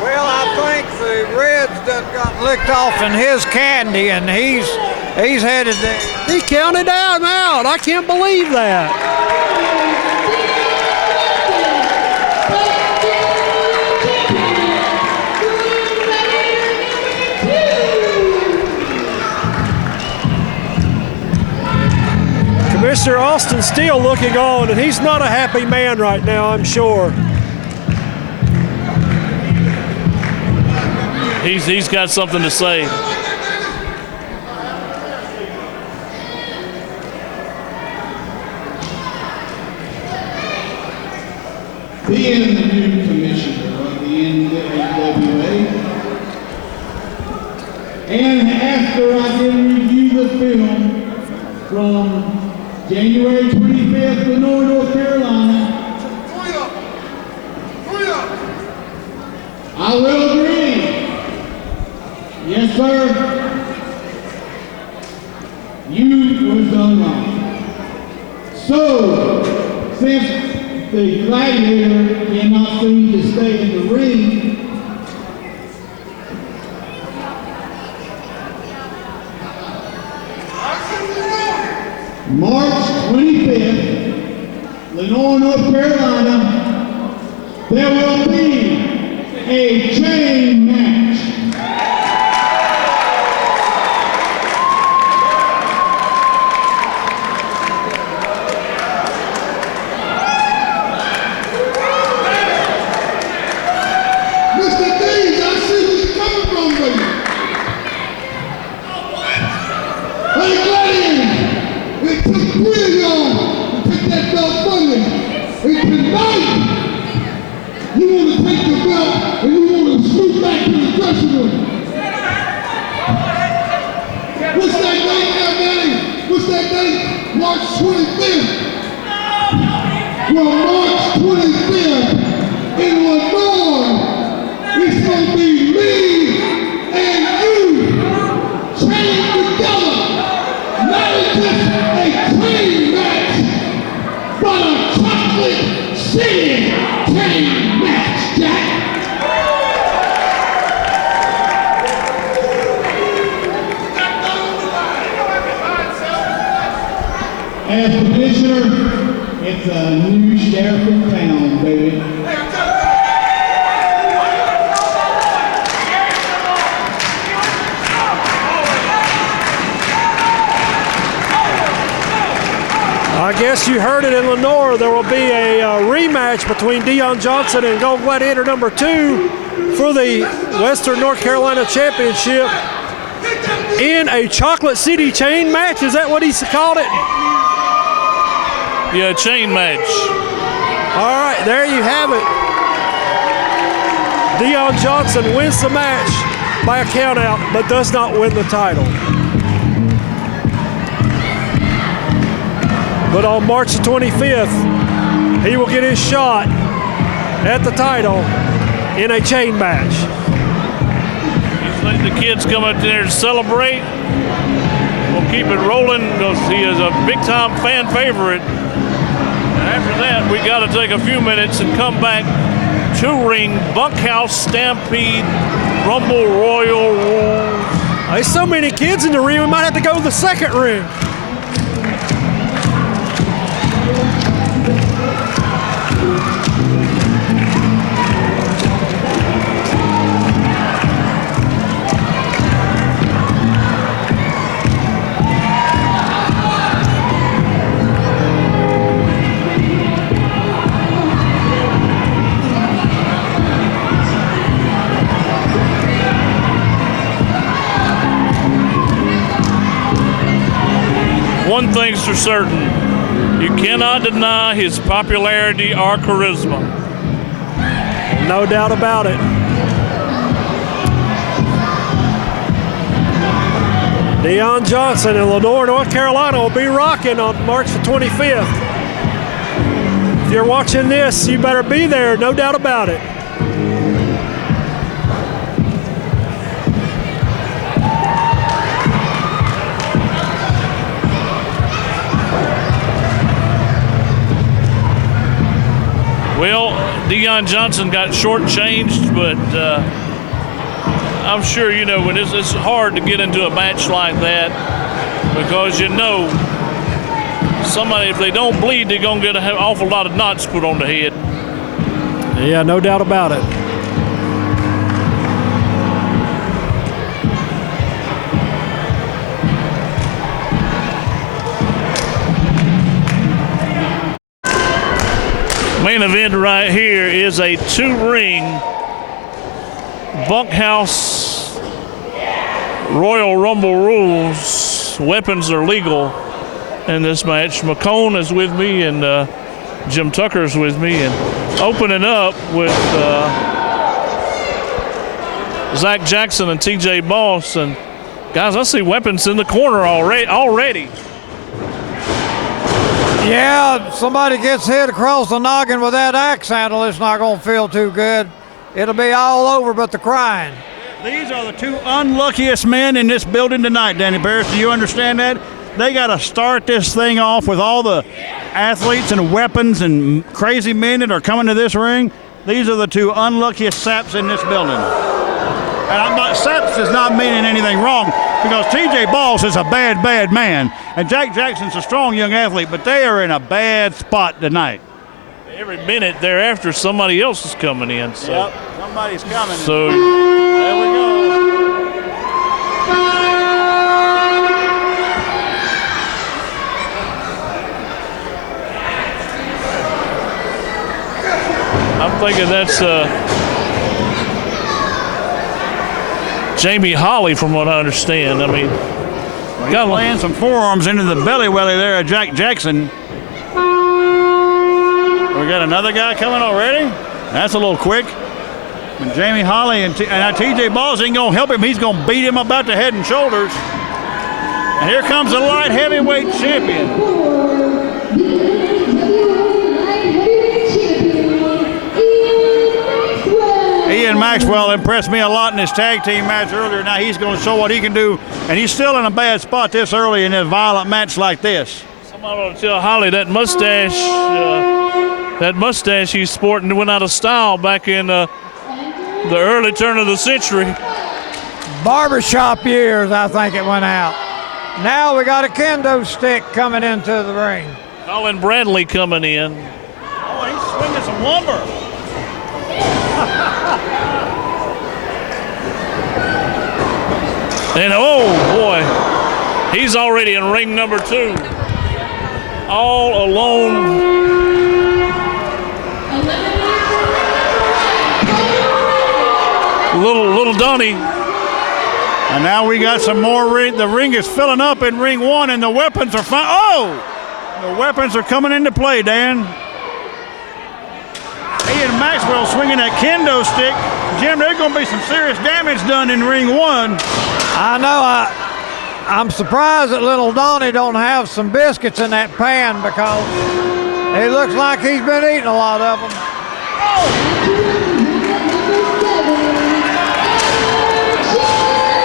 Well, I think the Reds done got licked off in his candy, and he's headed there. He counted out. I can't believe that. Mr. Austin Steele looking on, and he's not a happy man right now, I'm sure. He's got something to say. Being the new commissioner of the NAWA, and after I did review the film from January 25th, Lenore, North Carolina, I will agree. Yes, sir. You was done wrong. So, since the gladiator cannot seem to stay in the ring, March 25th, Lenore, North Carolina, there will be a chain match. Mr. Dees, I see where you're coming from, baby. Hey, gladiators! It took 3 of y'all to take that belt from me. And tonight, you want to take the belt and you want to scoot back to the dressing room. What's that date now, Danny? What's that date? March 25th. Well, March 25th in Lenore, it's going to be me and you chained together. Not just a chain match, but a chocolate city chain match, Jack. As commissioner, it's a new sheriff in town, baby. I guess you heard it in Lenore. There will be a rematch between Dion Johnson and Gold Gladiator number 2 for the Western North Carolina Championship in a Chocolate City chain match. Is that what he called it? Yeah, chain match. All right, there you have it. Dion Johnson wins the match by a countout, but does not win the title. But on March the 25th, he will get his shot at the title in a chain match. He's letting the kids come up there to celebrate. We'll We'll keep it rolling because he is a big-time fan favorite. And after that, we got to take a few minutes and come back. Two-ring Bunkhouse Stampede Rumble Royal Rules. There's so many kids in the ring, we might have to go to the second ring. One thing's for certain, you cannot deny his popularity or charisma. No doubt about it. Deion Johnson in Lenore, North Carolina will be rocking on March the 25th. If you're watching this, you better be there, no doubt about it. Well, Deion Johnson got shortchanged, but I'm sure, you know, when it's hard to get into a match like that because, you know, somebody, if they don't bleed, they're going to get an awful lot of knots put on the head. Yeah, no doubt about it. Main event right here is a two-ring Bunkhouse Royal Rumble rules. Weapons are legal in this match. McCone is with me and Jim Tucker's with me. And opening up with Zach Jackson and TJ Boss. And guys, I see weapons in the corner already. Yeah, somebody gets hit across the noggin with that axe handle, it's not going to feel too good. It'll be all over but the crying. These are the two unluckiest men in this building tonight, Danny Paris. Do you understand that? They got to start this thing off with all the athletes and weapons and crazy men that are coming to this ring. These are the two unluckiest saps in this building. And saps is not meaning anything wrong because TJ Balls is a bad, bad man. And Jack Jackson's a strong young athlete, but they are in a bad spot tonight. Every minute thereafter, somebody else is coming in. So. Yep, somebody's coming. So there we go. I'm thinking that's Jamie Holly, from what I understand. I mean, got laying some forearms into the belly welly there of Jack Jackson. We got another guy coming already. That's a little quick. And Jamie Holly and TJ Balls ain't gonna help him. He's gonna beat him about the head and shoulders. And here comes the light heavyweight champion. Ian Maxwell impressed me a lot in his tag team match earlier. Now he's going to show what he can do, and he's still in a bad spot this early in a violent match like this. Somebody ought to tell Holly that mustache he's sporting went out of style back in the early turn of the century. Barbershop years, I think it went out. Now we got a kendo stick coming into the ring. Colin Bradley coming in. Oh, he's swinging some lumber. And oh boy, he's already in ring number 2. All alone. Little Donnie. And now we got some more ring. The ring is filling up in ring 1, and the weapons are fine. Oh! The weapons are coming into play, Dan. Ian Maxwell swinging that kendo stick. Jim, there's going to be some serious damage done in ring 1. I know. I'm surprised that little Donnie don't have some biscuits in that pan because it looks like he's been eating a lot of them.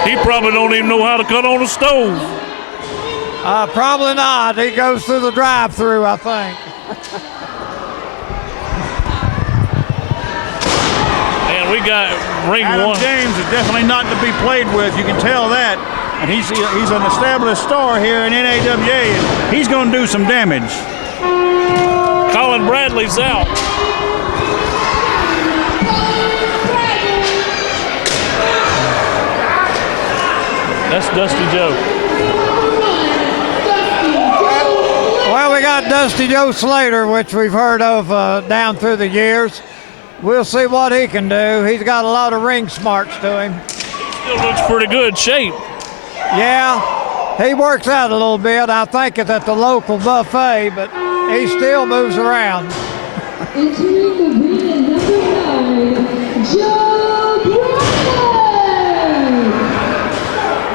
He probably don't even know how to cut on a stove. Probably not. He goes through the drive-through, I think. And we got ring Adam one. James is definitely not to be played with. You can tell that. And he's an established star here in NAWA. And he's going to do some damage. Colin Bradley's out. That's Dusty Joe. Well, we got Dusty Joe Slater, which we've heard of down through the years. We'll see what he can do. He's got a lot of ring smarts to him. Still looks pretty good shape. Yeah, he works out a little bit. I think it's at the local buffet, but he still moves around. Entering the ring at number 9, Joe Bradley.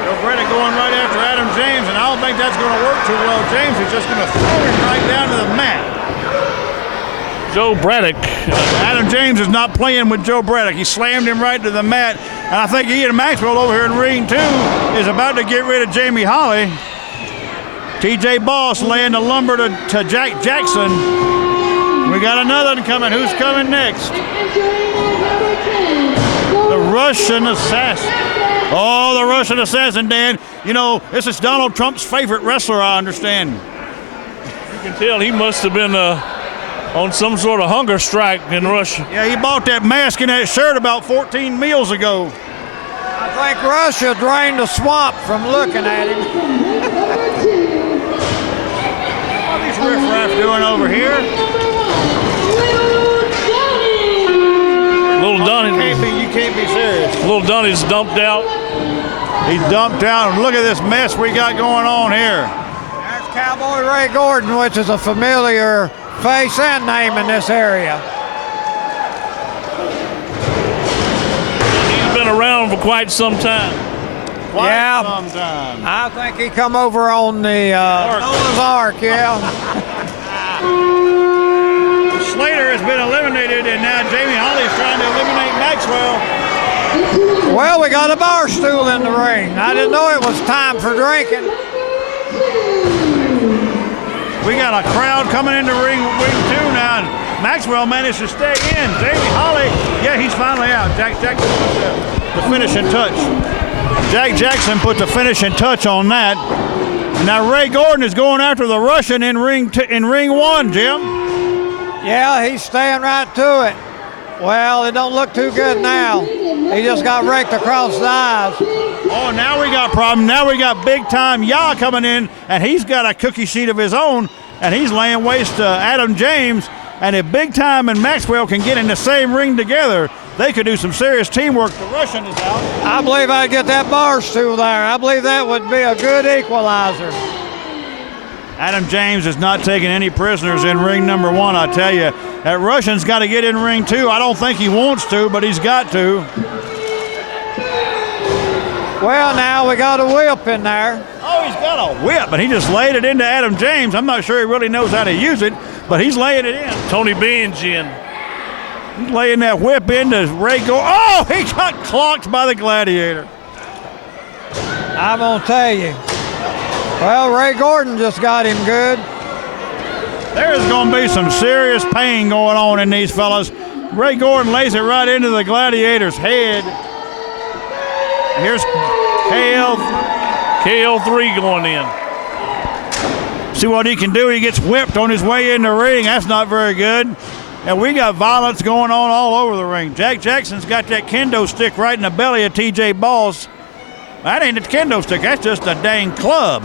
Joe Bradley going right after Adam James, and I don't think that's going to work too well. James is just going to throw him right down to the mat. Joe Braddock. Adam James is not playing with Joe Braddock. He slammed him right to the mat. And I think Ian Maxwell over here in ring 2 is about to get rid of Jamie Holly. TJ Boss laying the lumber to Jack Jackson. We got another one coming. Who's coming next? The Russian Assassin. Oh, the Russian Assassin, Dan. You know, this is Donald Trump's favorite wrestler, I understand. You can tell he must have been on some sort of hunger strike in Russia. Yeah, he bought that mask and that shirt about 14 meals ago. I think Russia drained the swamp from looking at him. What are these riffraff doing over here? Little Donnie. You can't be serious. Little Donnie's dumped out. He's dumped out, and look at this mess we got going on here. There's Cowboy Ray Gordon, which is a familiar face and name in this area. He's been around for quite some time. Yeah. Sometime. I think he come over on the Noah's Ark, yeah. Slater has been eliminated, and now Jamie Holly's trying to eliminate Maxwell. Well, we got a bar stool in the ring. I didn't know it was time for drinking. We got a crowd coming into ring 2 now, and Maxwell managed to stay in. Jamie Holly, yeah, he's finally out. Jack Jackson put the finishing touch. Jack Jackson put the finishing touch on that. And now Ray Gordon is going after the Russian in ring 1, Jim. Yeah, he's staying right to it. Well, it don't look too good now. He just got raked across the eyes. Oh, now we got problem. Now we got big time Yah coming in, and he's got a cookie sheet of his own, and he's laying waste to Adam James. And if Big Time and Maxwell can get in the same ring together, they could do some serious teamwork. The Russian is out. I believe I'd get that bar stool there. I believe that would be a good equalizer. Adam James is not taking any prisoners in ring number 1, I tell you. That Russian's got to get in ring 2. I don't think he wants to, but he's got to. Well, now we got a whip in there. Oh, he's got a whip, and he just laid it into Adam James. I'm not sure he really knows how to use it, but he's laying it in. Tony Benjin. He's laying that whip into Ray Gordon. Oh, he got clocked by the Gladiator. I'm going to tell you. Well, Ray Gordon just got him good. There's going to be some serious pain going on in these fellas. Ray Gordon lays it right into the Gladiator's head. Here's KL3 going in. See what he can do. He gets whipped on his way in the ring. That's not very good. And we got violence going on all over the ring. Jack Jackson's got that kendo stick right in the belly of TJ Balls. That ain't a kendo stick. That's just a dang club.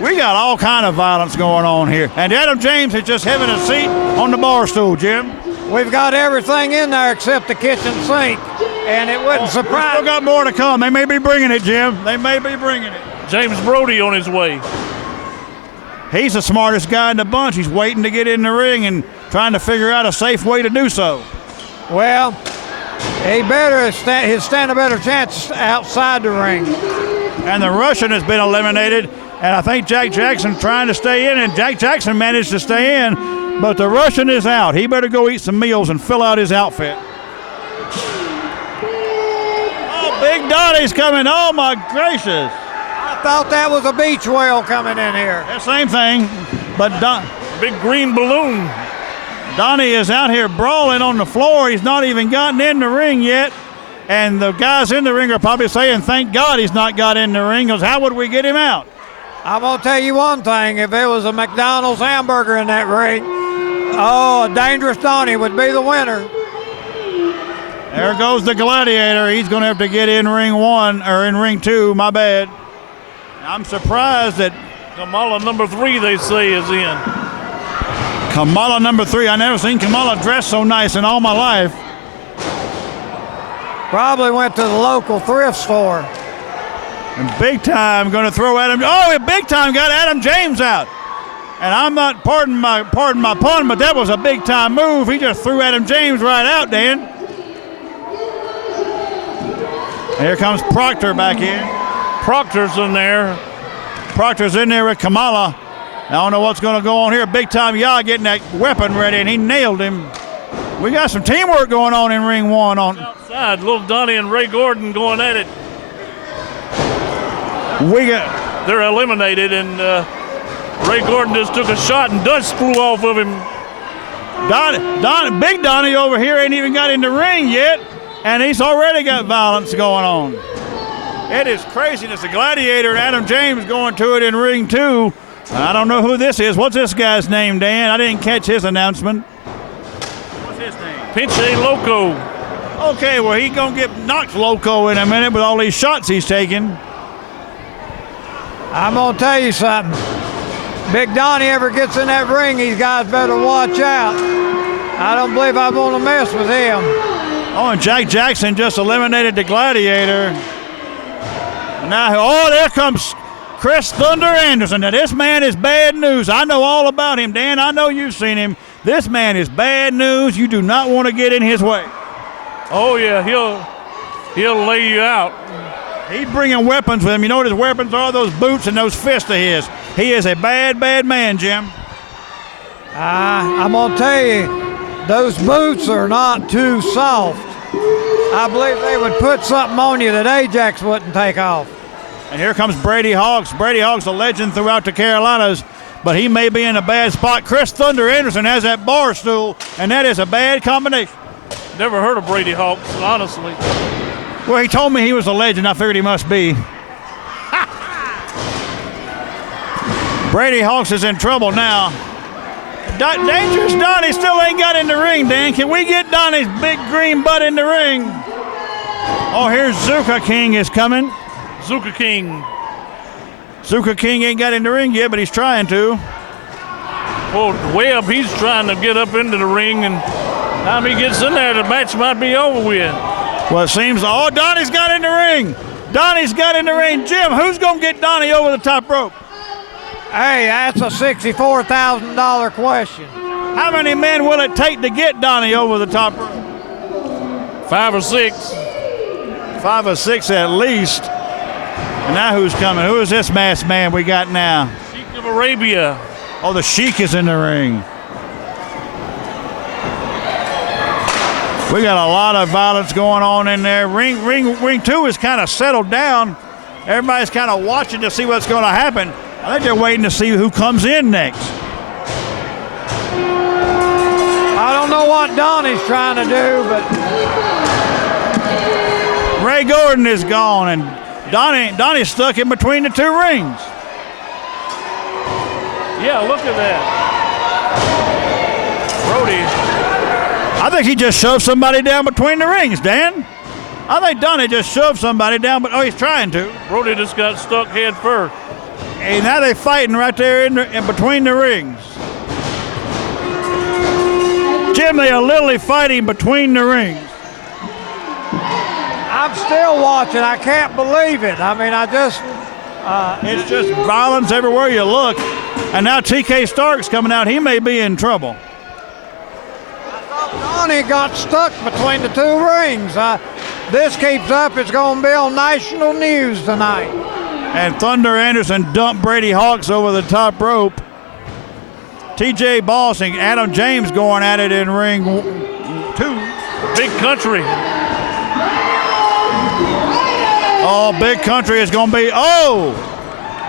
We got all kind of violence going on here. And Adam James is just having a seat on the bar stool, Jim. We've got everything in there except the kitchen sink, and it wouldn't We surprise still got more to come. They may be bringing it, Jim. They may be bringing it. James Brody on his way. He's the smartest guy in the bunch. He's waiting to get in the ring and trying to figure out a safe way to do so. Well, he'll stand a better chance outside the ring. And the Russian has been eliminated, and I think Jack Jackson's trying to stay in, and Jack Jackson managed to stay in, but the Russian is out. He better go eat some meals and fill out his outfit. Oh, Big Donnie's coming. Oh, my gracious. I thought that was a beach whale coming in here. That same thing, but Big green balloon. Donnie is out here brawling on the floor. He's not even gotten in the ring yet. And the guys in the ring are probably saying, thank God he's not got in the ring, because how would we get him out? I'm going to tell you one thing. If it was a McDonald's hamburger in that ring, oh, Dangerous Donnie would be the winner. There goes the Gladiator. He's going to have to get in ring 1, or in ring 2, my bad. I'm surprised that Kamala number 3, they say, is in. Kamala number 3. I never seen Kamala dressed so nice in all my life. Probably went to the local thrift store. And Big Time going to throw Adam. Oh, Big Time got Adam James out. And I'm not, pardon my pun, but that was a Big Time move. He just threw Adam James right out, Dan. And here comes Proctor back in. Proctor's in there. Proctor's in there with Kamala. I don't know what's going to go on here. Big Time Yah getting that weapon ready, and he nailed him. We got some teamwork going on in ring 1. Outside, little Donnie and Ray Gordon going at it. They're eliminated, and Ray Gordon just took a shot, and dust flew off of him. Big Donnie over here ain't even got in the ring yet, and he's already got violence going on. It is craziness. The Gladiator and Adam James going to it in ring 2. I don't know who this is. What's this guy's name, Dan? I didn't catch his announcement. What's his name? Pinche Loco. Okay, well, he's going to get knocked loco in a minute with all these shots he's taking. I'm going to tell you something. Big Donnie ever gets in that ring, these guys better watch out. I don't believe I'm going to mess with him. Oh, and Jack Jackson just eliminated the Gladiator. Now, there comes Chris Thunder Anderson. Now, this man is bad news. I know all about him, Dan. I know you've seen him. This man is bad news. You do not want to get in his way. Oh, yeah, he'll lay you out. He's bringing weapons with him. You know what his weapons are? Those boots and those fists of his. He is a bad, bad man, Jim. I'm going to tell you, those boots are not too soft. I believe they would put something on you that Ajax wouldn't take off. And here comes Brady Hawks. Brady Hawks, a legend throughout the Carolinas, but he may be in a bad spot. Chris Thunder Anderson has that bar stool, and that is a bad combination. Never heard of Brady Hawks, honestly. Well, he told me he was a legend. I figured he must be. Brady Hawks is in trouble now. Dangerous Donnie still ain't got in the ring, Dan. Can we get Donnie's big green butt in the ring? Oh, here's Zuka King is coming. Zuka King. Zuka King ain't got in the ring yet, but he's trying to. Well, Webb, he's trying to get up into the ring, and time he gets in there, the match might be over with. Well, it seems, Donnie's got in the ring. Donnie's got in the ring. Jim, who's going to get Donnie over the top rope? Hey, that's a $64,000 question. How many men will it take to get Donnie over the top rope? 5 or 6. 5 or 6 at least. And now who's coming? Who is this masked man we got now? Sheik of Arabia. Oh, the Sheik is in the ring. We got a lot of violence going on in there. Ring 2 is kind of settled down. Everybody's kind of watching to see what's going to happen. I think they're waiting to see who comes in next. I don't know what Donnie's trying to do, but Ray Gordon is gone, and Donnie's stuck in between the 2 rings. Yeah, look at that. Brody. I think he just shoved somebody down between the rings, Dan. I think Donnie just shoved somebody down, but he's trying to. Brody just got stuck head first. And now they're fighting right there in between the rings. Jim, they are literally fighting between the rings. I'm still watching. I can't believe it. I mean, It's just violence everywhere you look. And now TK Stark's coming out. He may be in trouble. Donnie got stuck between the 2 rings. This keeps up, it's going to be on national news tonight. And Thunder Anderson dumped Brady Hawks over the top rope. TJ Boss and Adam James going at it in ring 2. Big Country. Oh, Big Country is going to be,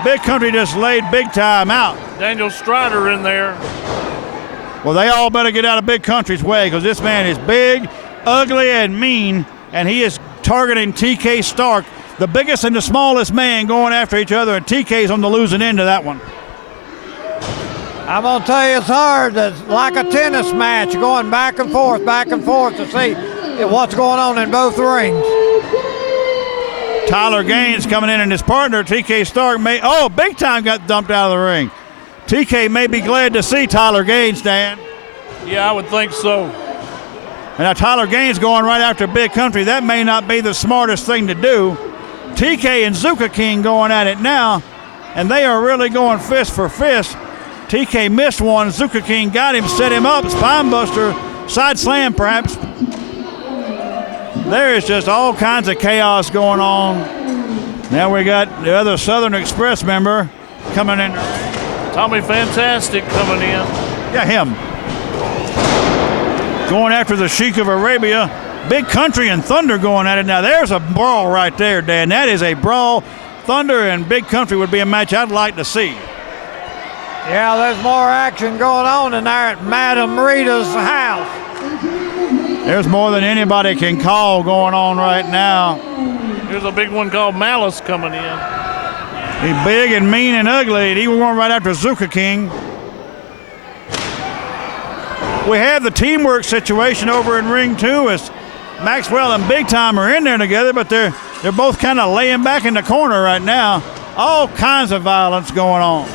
Big Country just laid Big Time out. Daniel Strider in there. Well, they all better get out of Big Country's way because this man is big, ugly, and mean, and he is targeting TK Stark, the biggest and the smallest man going after each other, and TK's on the losing end of that one. I'm going to tell you, it's hard. It's like a tennis match, going back and forth to see what's going on in both rings. Tyler Gaines coming in, and his partner, TK Stark, Big Time got dumped out of the ring. TK may be glad to see Tyler Gaines, Dan. Yeah, I would think so. And now Tyler Gaines going right after Big Country. That may not be the smartest thing to do. TK and Zuka King going at it now, and they are really going fist for fist. TK missed one. Zuka King got him, set him up. Spine buster, side slam perhaps. There is just all kinds of chaos going on. Now we got the other Southern Express member coming in. Tommy Fantastic coming in. Yeah, him. Going after the Sheik of Arabia. Big Country and Thunder going at it. Now there's a brawl right there, Dan. That is a brawl. Thunder and Big Country would be a match I'd like to see. Yeah, there's more action going on in there at Madam Rita's house. There's more than anybody can call going on right now. Here's a big one called Malice coming in. He's big and mean and ugly, and he was going right after Zuka King. We have the teamwork situation over in ring 2 as Maxwell and Big Time are in there together, but they're both kind of laying back in the corner right now. All kinds of violence going on.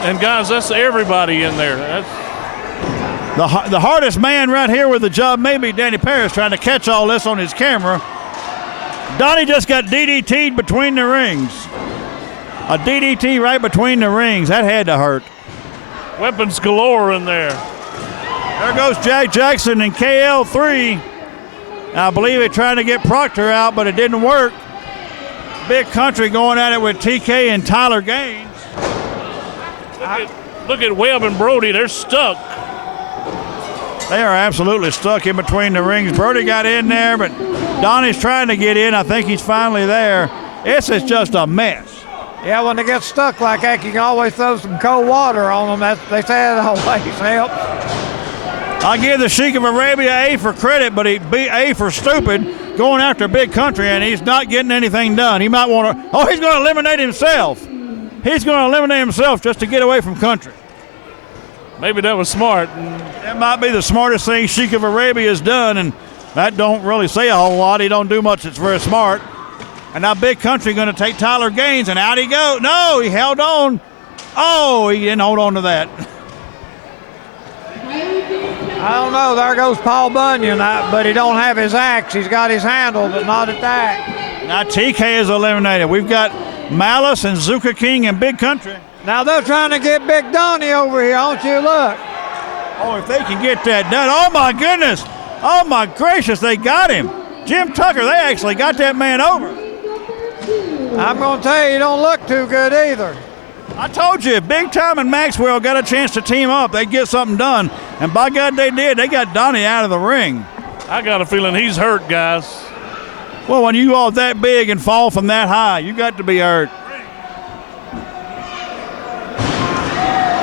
And guys, that's everybody in there. That's the hardest man right here with the job may be Danny Paris trying to catch all this on his camera. Donnie just got DDT'd between the rings. A DDT right between the rings. That had to hurt. weapons galore in there. There goes Jack Jackson and KL3. I believe they're trying to get Proctor out, but it didn't work. Big Country going at it with TK and Tyler Gaines. Look at Webb and Brody. They're stuck. They are absolutely stuck in between the rings. Brody got in there, but Donnie's trying to get in. I think he's finally there. This is just a mess. Yeah, when they get stuck like that, you can always throw some cold water on them. They say it always helps. I give the Sheik of Arabia A for credit, but he beat A for stupid going after Big Country, and he's not getting anything done. He might want to, he's going to eliminate himself. He's going to eliminate himself just to get away from Country. Maybe that was smart. That might be the smartest thing Sheik of Arabia has done, and that don't really say a whole lot. He don't do much that's very smart. And now Big Country going to take Tyler Gaines, and out he goes. No, he held on. Oh, he didn't hold on to that. I don't know. There goes Paul Bunyan, but he don't have his axe. He's got his handle, but not at that. Now TK is eliminated. We've got Malice and Zuka King and Big Country. Now they're trying to get Big Donnie over here. Don't you look? Oh, if they can get that done. Oh, my goodness. Oh, my gracious, they got him. Jim Tucker, they actually got that man over. I'm going to tell you, he don't look too good either. I told you, if Big Time and Maxwell got a chance to team up, they'd get something done. And by God, they did. They got Donnie out of the ring. I got a feeling he's hurt, guys. Well, when you all that big and fall from that high, you got to be hurt.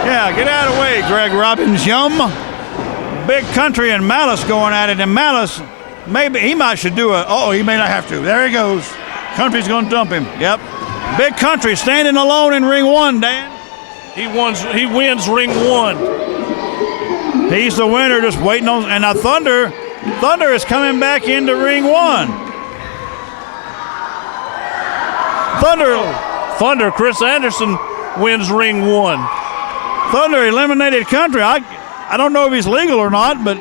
Yeah, get out of the way, Greg Robbins, yum. Big Country and Malice going at it, and Malice, maybe he should do he may not have to. There he goes. Country's going to dump him. Yep. Big Country standing alone in ring one, Dan. He wins ring one. He's the winner, just waiting on. And now Thunder is coming back into ring one. Thunder, Chris Anderson wins ring one. Thunder eliminated Country. I don't know if he's legal or not, but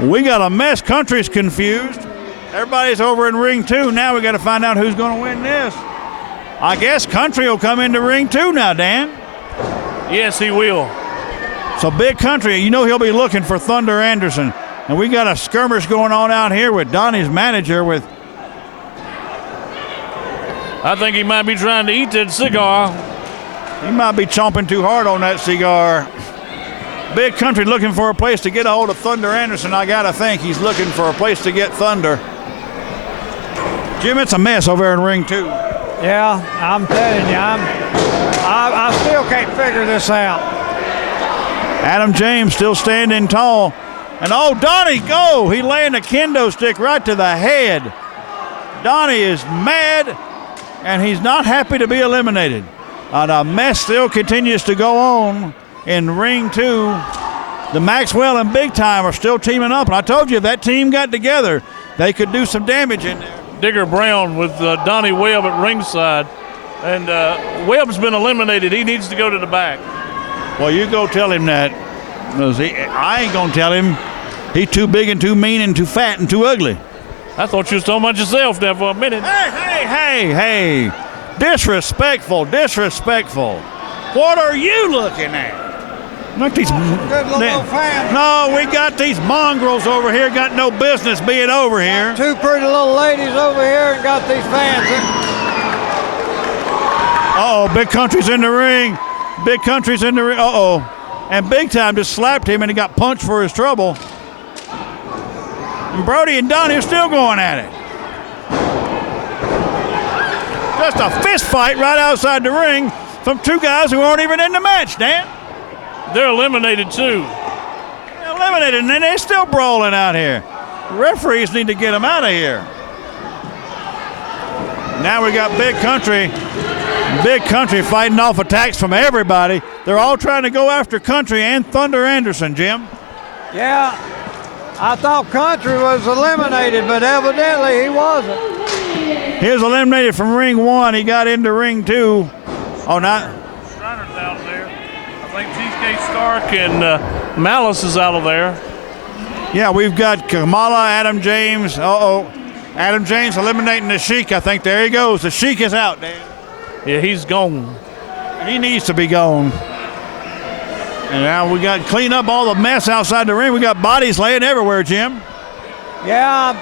we got a mess. Country's confused. Everybody's over in ring two. Now we got to find out who's going to win this. I guess Country will come into ring two now, Dan. Yes, he will. So Big Country, he'll be looking for Thunder Anderson. And we got a skirmish going on out here with Donnie's manager with. I think he might be trying to eat that cigar. He might be chomping too hard on that cigar. Big Country looking for a place to get a hold of Thunder Anderson. I got to think he's looking for a place to get Thunder. Jim, it's a mess over there in ring two. Yeah, I'm telling you, I still can't figure this out. Adam James still standing tall. And oh, Donnie, go! He laying a kendo stick right to the head. Donnie is mad, and he's not happy to be eliminated. The mess still continues to go on in ring 2. The Maxwell and Big Time are still teaming up. And I told you, if that team got together, they could do some damage in there. Digger Brown with Donnie Webb at ringside. And Webb's been eliminated. He needs to go to the back. Well, you go tell him that. I ain't going to tell him. He's too big and too mean and too fat and too ugly. I thought you was talking about yourself there for a minute. Hey. Disrespectful. What are you looking at? Look, these Good little fans. No, we got these mongrels over here, got no business being over here. Two pretty little ladies over here and got these fans. Big Country's in the ring. And Big Time just slapped him and he got punched for his trouble. And Brody and Donnie are still going at it. Just a fist fight right outside the ring from two guys who aren't even in the match, Dan. They're eliminated too. They're eliminated, and then they're still brawling out here. Referees need to get them out of here. Now we got Big Country fighting off attacks from everybody. They're all trying to go after Country and Thunder Anderson, Jim. Yeah, I thought Country was eliminated, but evidently he wasn't. He was eliminated from ring 1. He got into ring 2. Oh, not. Shriner's out of there. I think TK Stark and Malice is out of there. Yeah, we've got Kamala, Adam James. Adam James eliminating the Sheik, I think. There he goes. The Sheik is out, Dan. Yeah, he's gone. He needs to be gone. And now we got to clean up all the mess outside the ring. We got bodies laying everywhere, Jim. Yeah,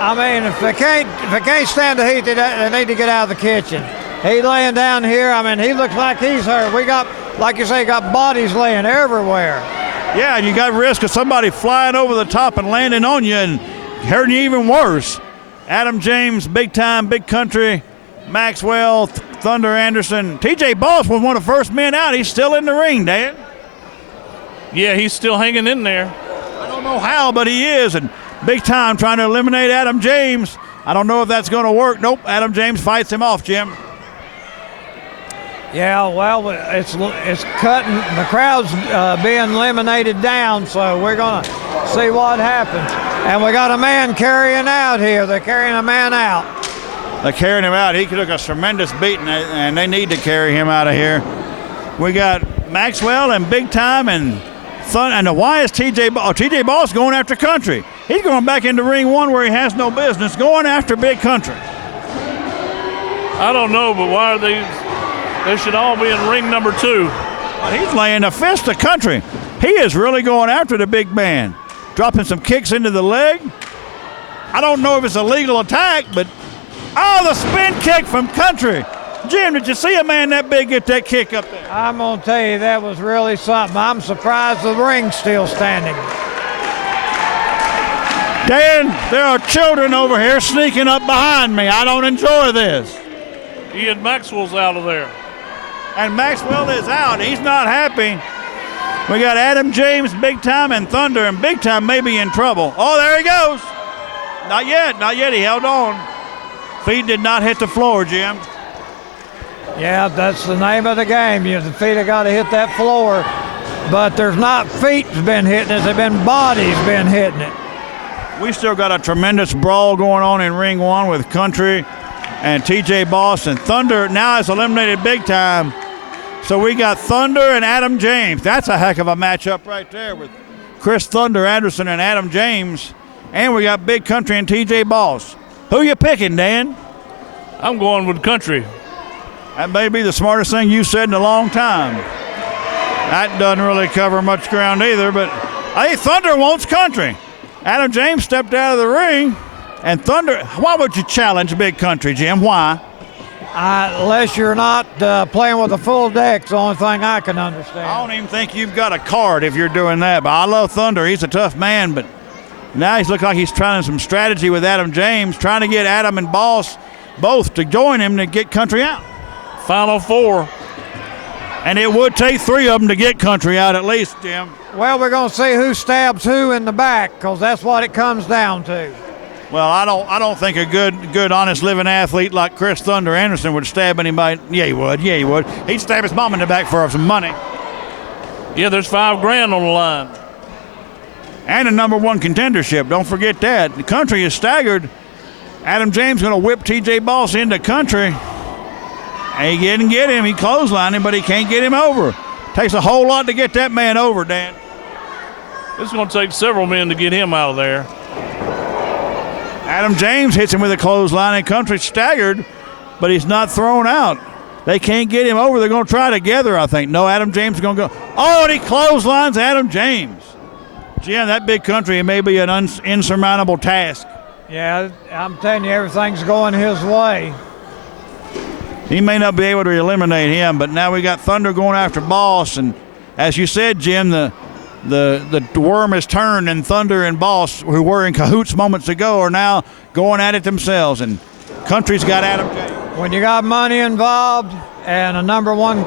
I mean, if they can't stand the heat, they need to get out of the kitchen. He laying down here. I mean, he looks like he's hurt. We got, like you say, got bodies laying everywhere. Yeah, and you got risk of somebody flying over the top and landing on you and hurting you even worse. Adam James, Big Time, Big Country, Maxwell, Thunder Anderson. TJ Boss was one of the first men out. He's still in the ring, Dan. Yeah, he's still hanging in there. I don't know how, but he is. And Big Time trying to eliminate Adam James. I don't know if that's going to work. Nope, Adam James fights him off, Jim. Yeah, well, it's cutting. The crowd's being eliminated down, so we're going to see what happens. And we got a man carrying out here. They're carrying a man out. They're carrying him out. He took a tremendous beating, and they need to carry him out of here. We got Maxwell and Big Time and Thunder. And why is TJ Boss? TJ Boss going after Country. He's going back into ring 1 where he has no business, going after Big Country. I don't know, but why are they should all be in ring number 2. But he's laying a fist to Country. He is really going after the big man. Dropping some kicks into the leg. I don't know if it's a legal attack, but the spin kick from Country. Jim, did you see a man that big get that kick up there? I'm going to tell you, that was really something. I'm surprised the ring's still standing. Dan, there are children over here sneaking up behind me. I don't enjoy this. Ian Maxwell's out of there. And Maxwell is out. He's not happy. We got Adam James, Big Time, and Thunder, and Big Time may be in trouble. Oh, there he goes. Not yet. He held on. Feet did not hit the floor, Jim. Yeah, that's the name of the game. The feet have got to hit that floor. But there's not feet been hitting it. There's been bodies been hitting it. We still got a tremendous brawl going on in ring 1 with Country and TJ Boss, and Thunder now has eliminated Big Time. So we got Thunder and Adam James. That's a heck of a matchup right there with Chris Thunder Anderson and Adam James. And we got Big Country and TJ Boss. Who you picking, Dan? I'm going with Country. That may be the smartest thing you said in a long time. That doesn't really cover much ground either, but I think Thunder wants Country. Adam James stepped out of the ring, and Thunder, why would you challenge Big Country, Jim? Why? Unless you're not playing with a full deck, the only thing I can understand. I don't even think you've got a card if you're doing that, but I love Thunder. He's a tough man, but now he's looking like he's trying some strategy with Adam James, trying to get Adam and Boss both to join him to get Country out. Final four. And it would take 3 of them to get Country out at least, Jim. Well, we're going to see who stabs who in the back, because that's what it comes down to. Well, I don't think a good, honest living athlete like Chris Thunder Anderson would stab anybody. Yeah, he would. He'd stab his mom in the back for some money. Yeah, there's $5,000 on the line. And a number 1 contendership. Don't forget that. The Country is staggered. Adam James going to whip T.J. Boss into Country. And he didn't get him. He clotheslined him, but he can't get him over. Takes a whole lot to get that man over, Dan. It's going to take several men to get him out of there. Adam James hits him with a clothesline, and Country staggered, but he's not thrown out. They can't get him over. They're going to try together, I think. No, Adam James is going to go. Oh, and he clotheslines Adam James. Jim, that Big Country, it may be an insurmountable task. Yeah, I'm telling you, everything's going his way. He may not be able to eliminate him, but now we got Thunder going after Boss, and as you said, Jim, the worm has turned, and Thunder and Boss, who were in cahoots moments ago, are now going at it themselves, and Country's got Adam James. When you got money involved and a number 1,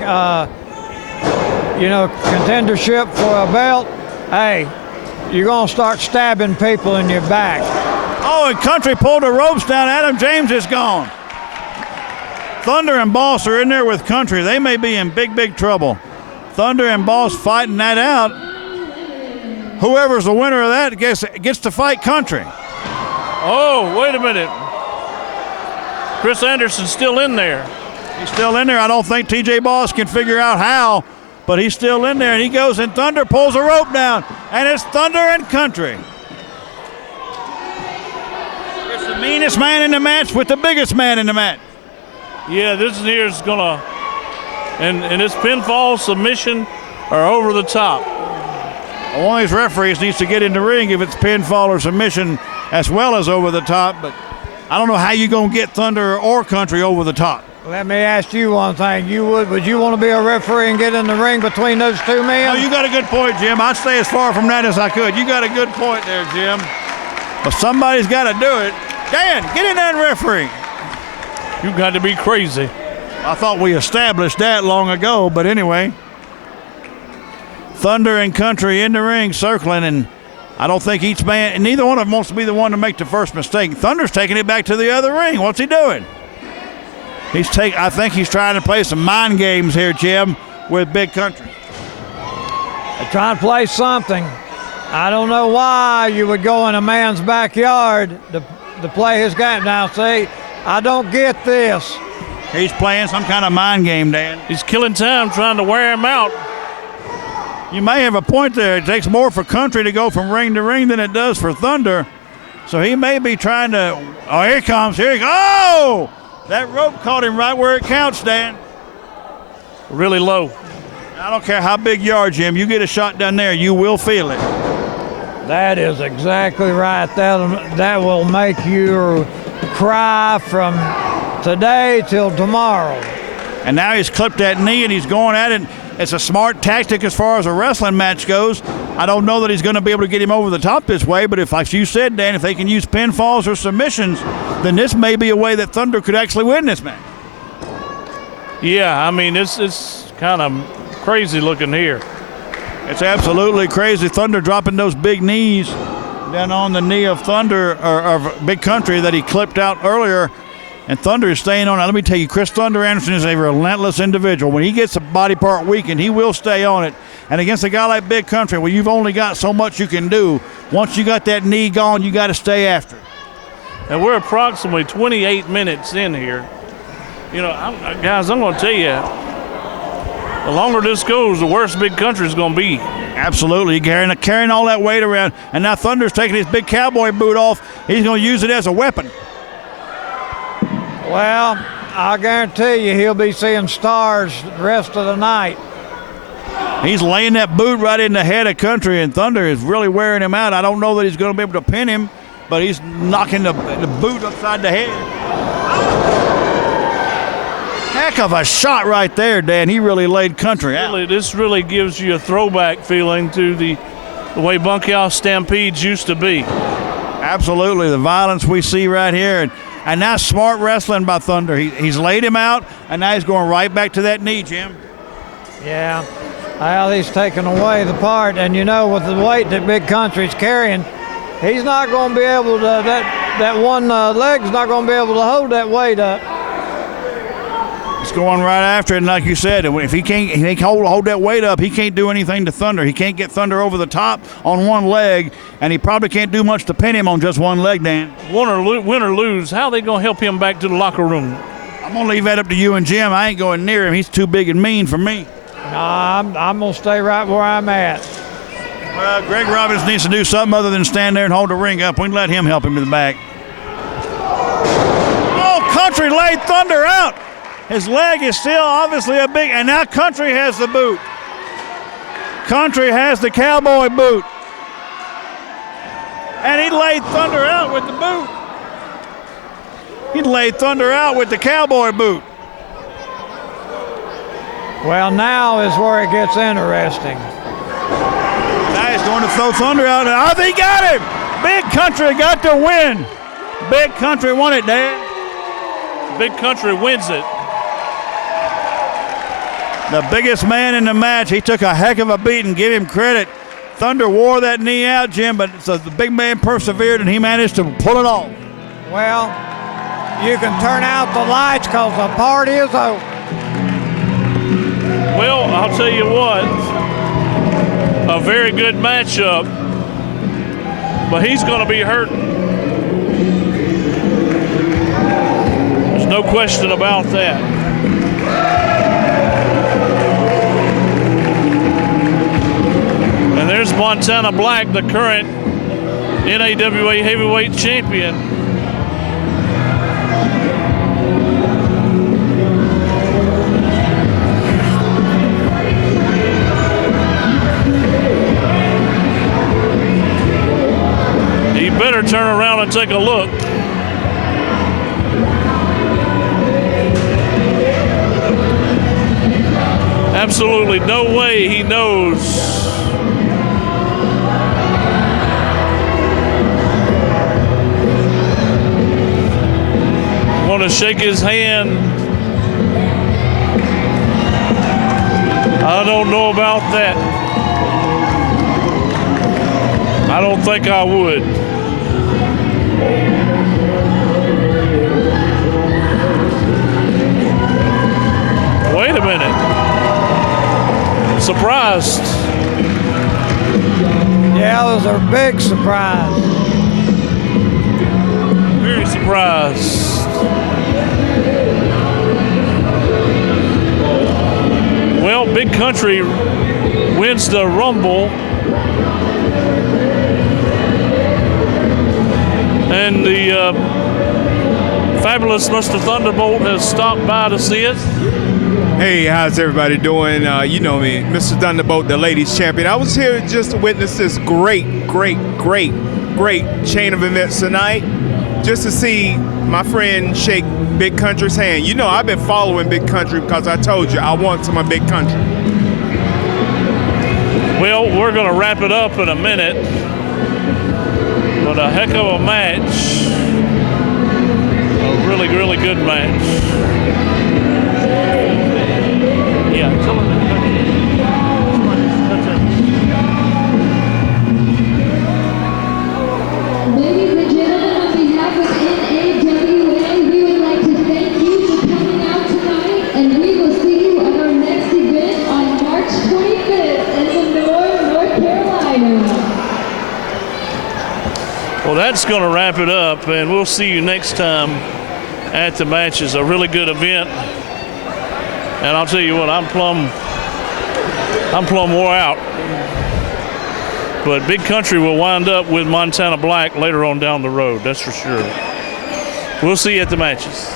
contendership for a belt, hey, you're going to start stabbing people in your back. Oh, and Country pulled the ropes down. Adam James is gone. Thunder and Boss are in there with Country. They may be in big trouble. Thunder and Boss fighting that out. Whoever's the winner of that gets to fight Country. Oh, wait a minute. Chris Anderson's still in there. He's still in there. I don't think T.J. Boss can figure out how, but he's still in there, and he goes, and Thunder pulls a rope down, and it's Thunder and Country. It's the meanest man in the match with the biggest man in the match. Yeah, this here is going to, and this pinfall, submission, are over the top. One of these referees needs to get in the ring if it's pinfall or submission as well as over the top, but I don't know how you're going to get Thunder or Country over the top. Let me ask you one thing. Would you want to be a referee and get in the ring between those 2 men? No, you got a good point, Jim. I'd stay as far from that as I could. You got a good point there, Jim. But somebody's got to do it. Dan, get in there and referee. You got to be crazy. I thought we established that long ago, but anyway. Thunder and Country in the ring circling, and I don't think each man, and neither one of them wants to be the one to make the first mistake. Thunder's taking it back to the other ring. What's he doing? I think he's trying to play some mind games here, Jim, with Big Country. They're trying to play something. I don't know why you would go in a man's backyard to play his game. Now, see, I don't get this. He's playing some kind of mind game, Dan. He's killing time trying to wear him out. You may have a point there. It takes more for Country to go from ring to ring than it does for Thunder. So he may be trying to. Oh, here he comes. Oh! That rope caught him right where it counts, Dan. Really low. I don't care how big you are, Jim. You get a shot down there, you will feel it. That is exactly right. That will make you cry from today till tomorrow. And now he's clipped that knee and he's going at it. It's a smart tactic as far as a wrestling match goes. I don't know that he's going to be able to get him over the top this way, but if, like you said, Dan, if they can use pinfalls or submissions, then this may be a way that Thunder could actually win this match. Yeah, I mean, it's kind of crazy looking here. It's absolutely crazy. Thunder dropping those big knees down on the knee of Thunder, or Big Country that he clipped out earlier. And Thunder is staying on it. Let me tell you, Chris Thunder Anderson is a relentless individual. When he gets a body part weakened, he will stay on it. And against a guy like Big Country, well, you've only got so much you can do. Once you got that knee gone, you got to stay after it. And we're approximately 28 minutes in here. You know, guys, I'm going to tell you, the longer this goes, the worse Big Country is going to be. Absolutely. Carrying all that weight around. And now Thunder's taking his big cowboy boot off. He's going to use it as a weapon. Well, I guarantee you he'll be seeing stars the rest of the night. He's laying that boot right in the head of Country, and Thunder is really wearing him out. I don't know that he's going to be able to pin him, but he's knocking the boot upside the head. Heck of a shot right there, Dan. He really laid Country out. This really gives you a throwback feeling to the way Bunkhouse Stampedes used to be. Absolutely. The violence we see right here. And And now smart wrestling by Thunder. He's laid him out, and now he's going right back to that knee, Jim. Yeah. Well, he's taken away the part, and you know, with the weight that Big Country's carrying, he's not going to be able to, that one leg's not going to be able to hold that weight up. It's going right after it, and like you said, if he can't hold that weight up, he can't do anything to Thunder. He can't get Thunder over the top on one leg, and he probably can't do much to pin him on just one leg, Dan. Win or lose, how are they going to help him back to the locker room? I'm going to leave that up to you and Jim. I ain't going near him. He's too big and mean for me. I'm going to stay right where I'm at. Well, Greg Robbins needs to do something other than stand there and hold the ring up. We can let him help him to the back. Oh, Country laid Thunder out. His leg is still obviously a big, and now Country has the boot. Country has the cowboy boot. And he laid Thunder out with the boot. He laid Thunder out with the cowboy boot. Well, now is where it gets interesting. Now he's going to throw Thunder out. I think he got him. Big Country got the win. Big Country won it, Dan. Big Country wins it. The biggest man in the match. He took a heck of a beating. Give him credit. Thunder wore that knee out, Jim, but so the big man persevered and he managed to pull it off. Well, you can turn out the lights because the party is over. Well, I'll tell you what, a very good matchup, but he's going to be hurting. There's no question about that. And there's Montana Black, the current NAWA heavyweight champion. He better turn around and take a look. Absolutely no way he knows. Want to shake his hand. I don't know about that. I don't think I would. Wait a minute. Surprised. Yeah, it was a big surprise. Very surprised. Well, Big Country wins the Rumble. And the fabulous Mr. Thunderbolt has stopped by to see us. Hey, how's everybody doing? You know me, Mr. Thunderbolt, the ladies champion. I was here just to witness this great chain of events tonight. Just to see my friend shake Big Country's hand. You know, I've been following Big Country because I told you I want some of Big Country. Well, we're going to wrap it up in a minute. But a heck of a match. A really, really good match. Yeah, tell him to Ladies and gentlemen, on behalf of NAWA, we would like to thank you for coming out tonight, and we will see you at our next event on March 25th in Lenore, North Carolina. Well, that's going to wrap it up, and we'll see you next time at the matches. A really good event. And I'll tell you what, I'm plumb wore out. But Big Country will wind up with Montana Black later on down the road, that's for sure. We'll see you at the matches.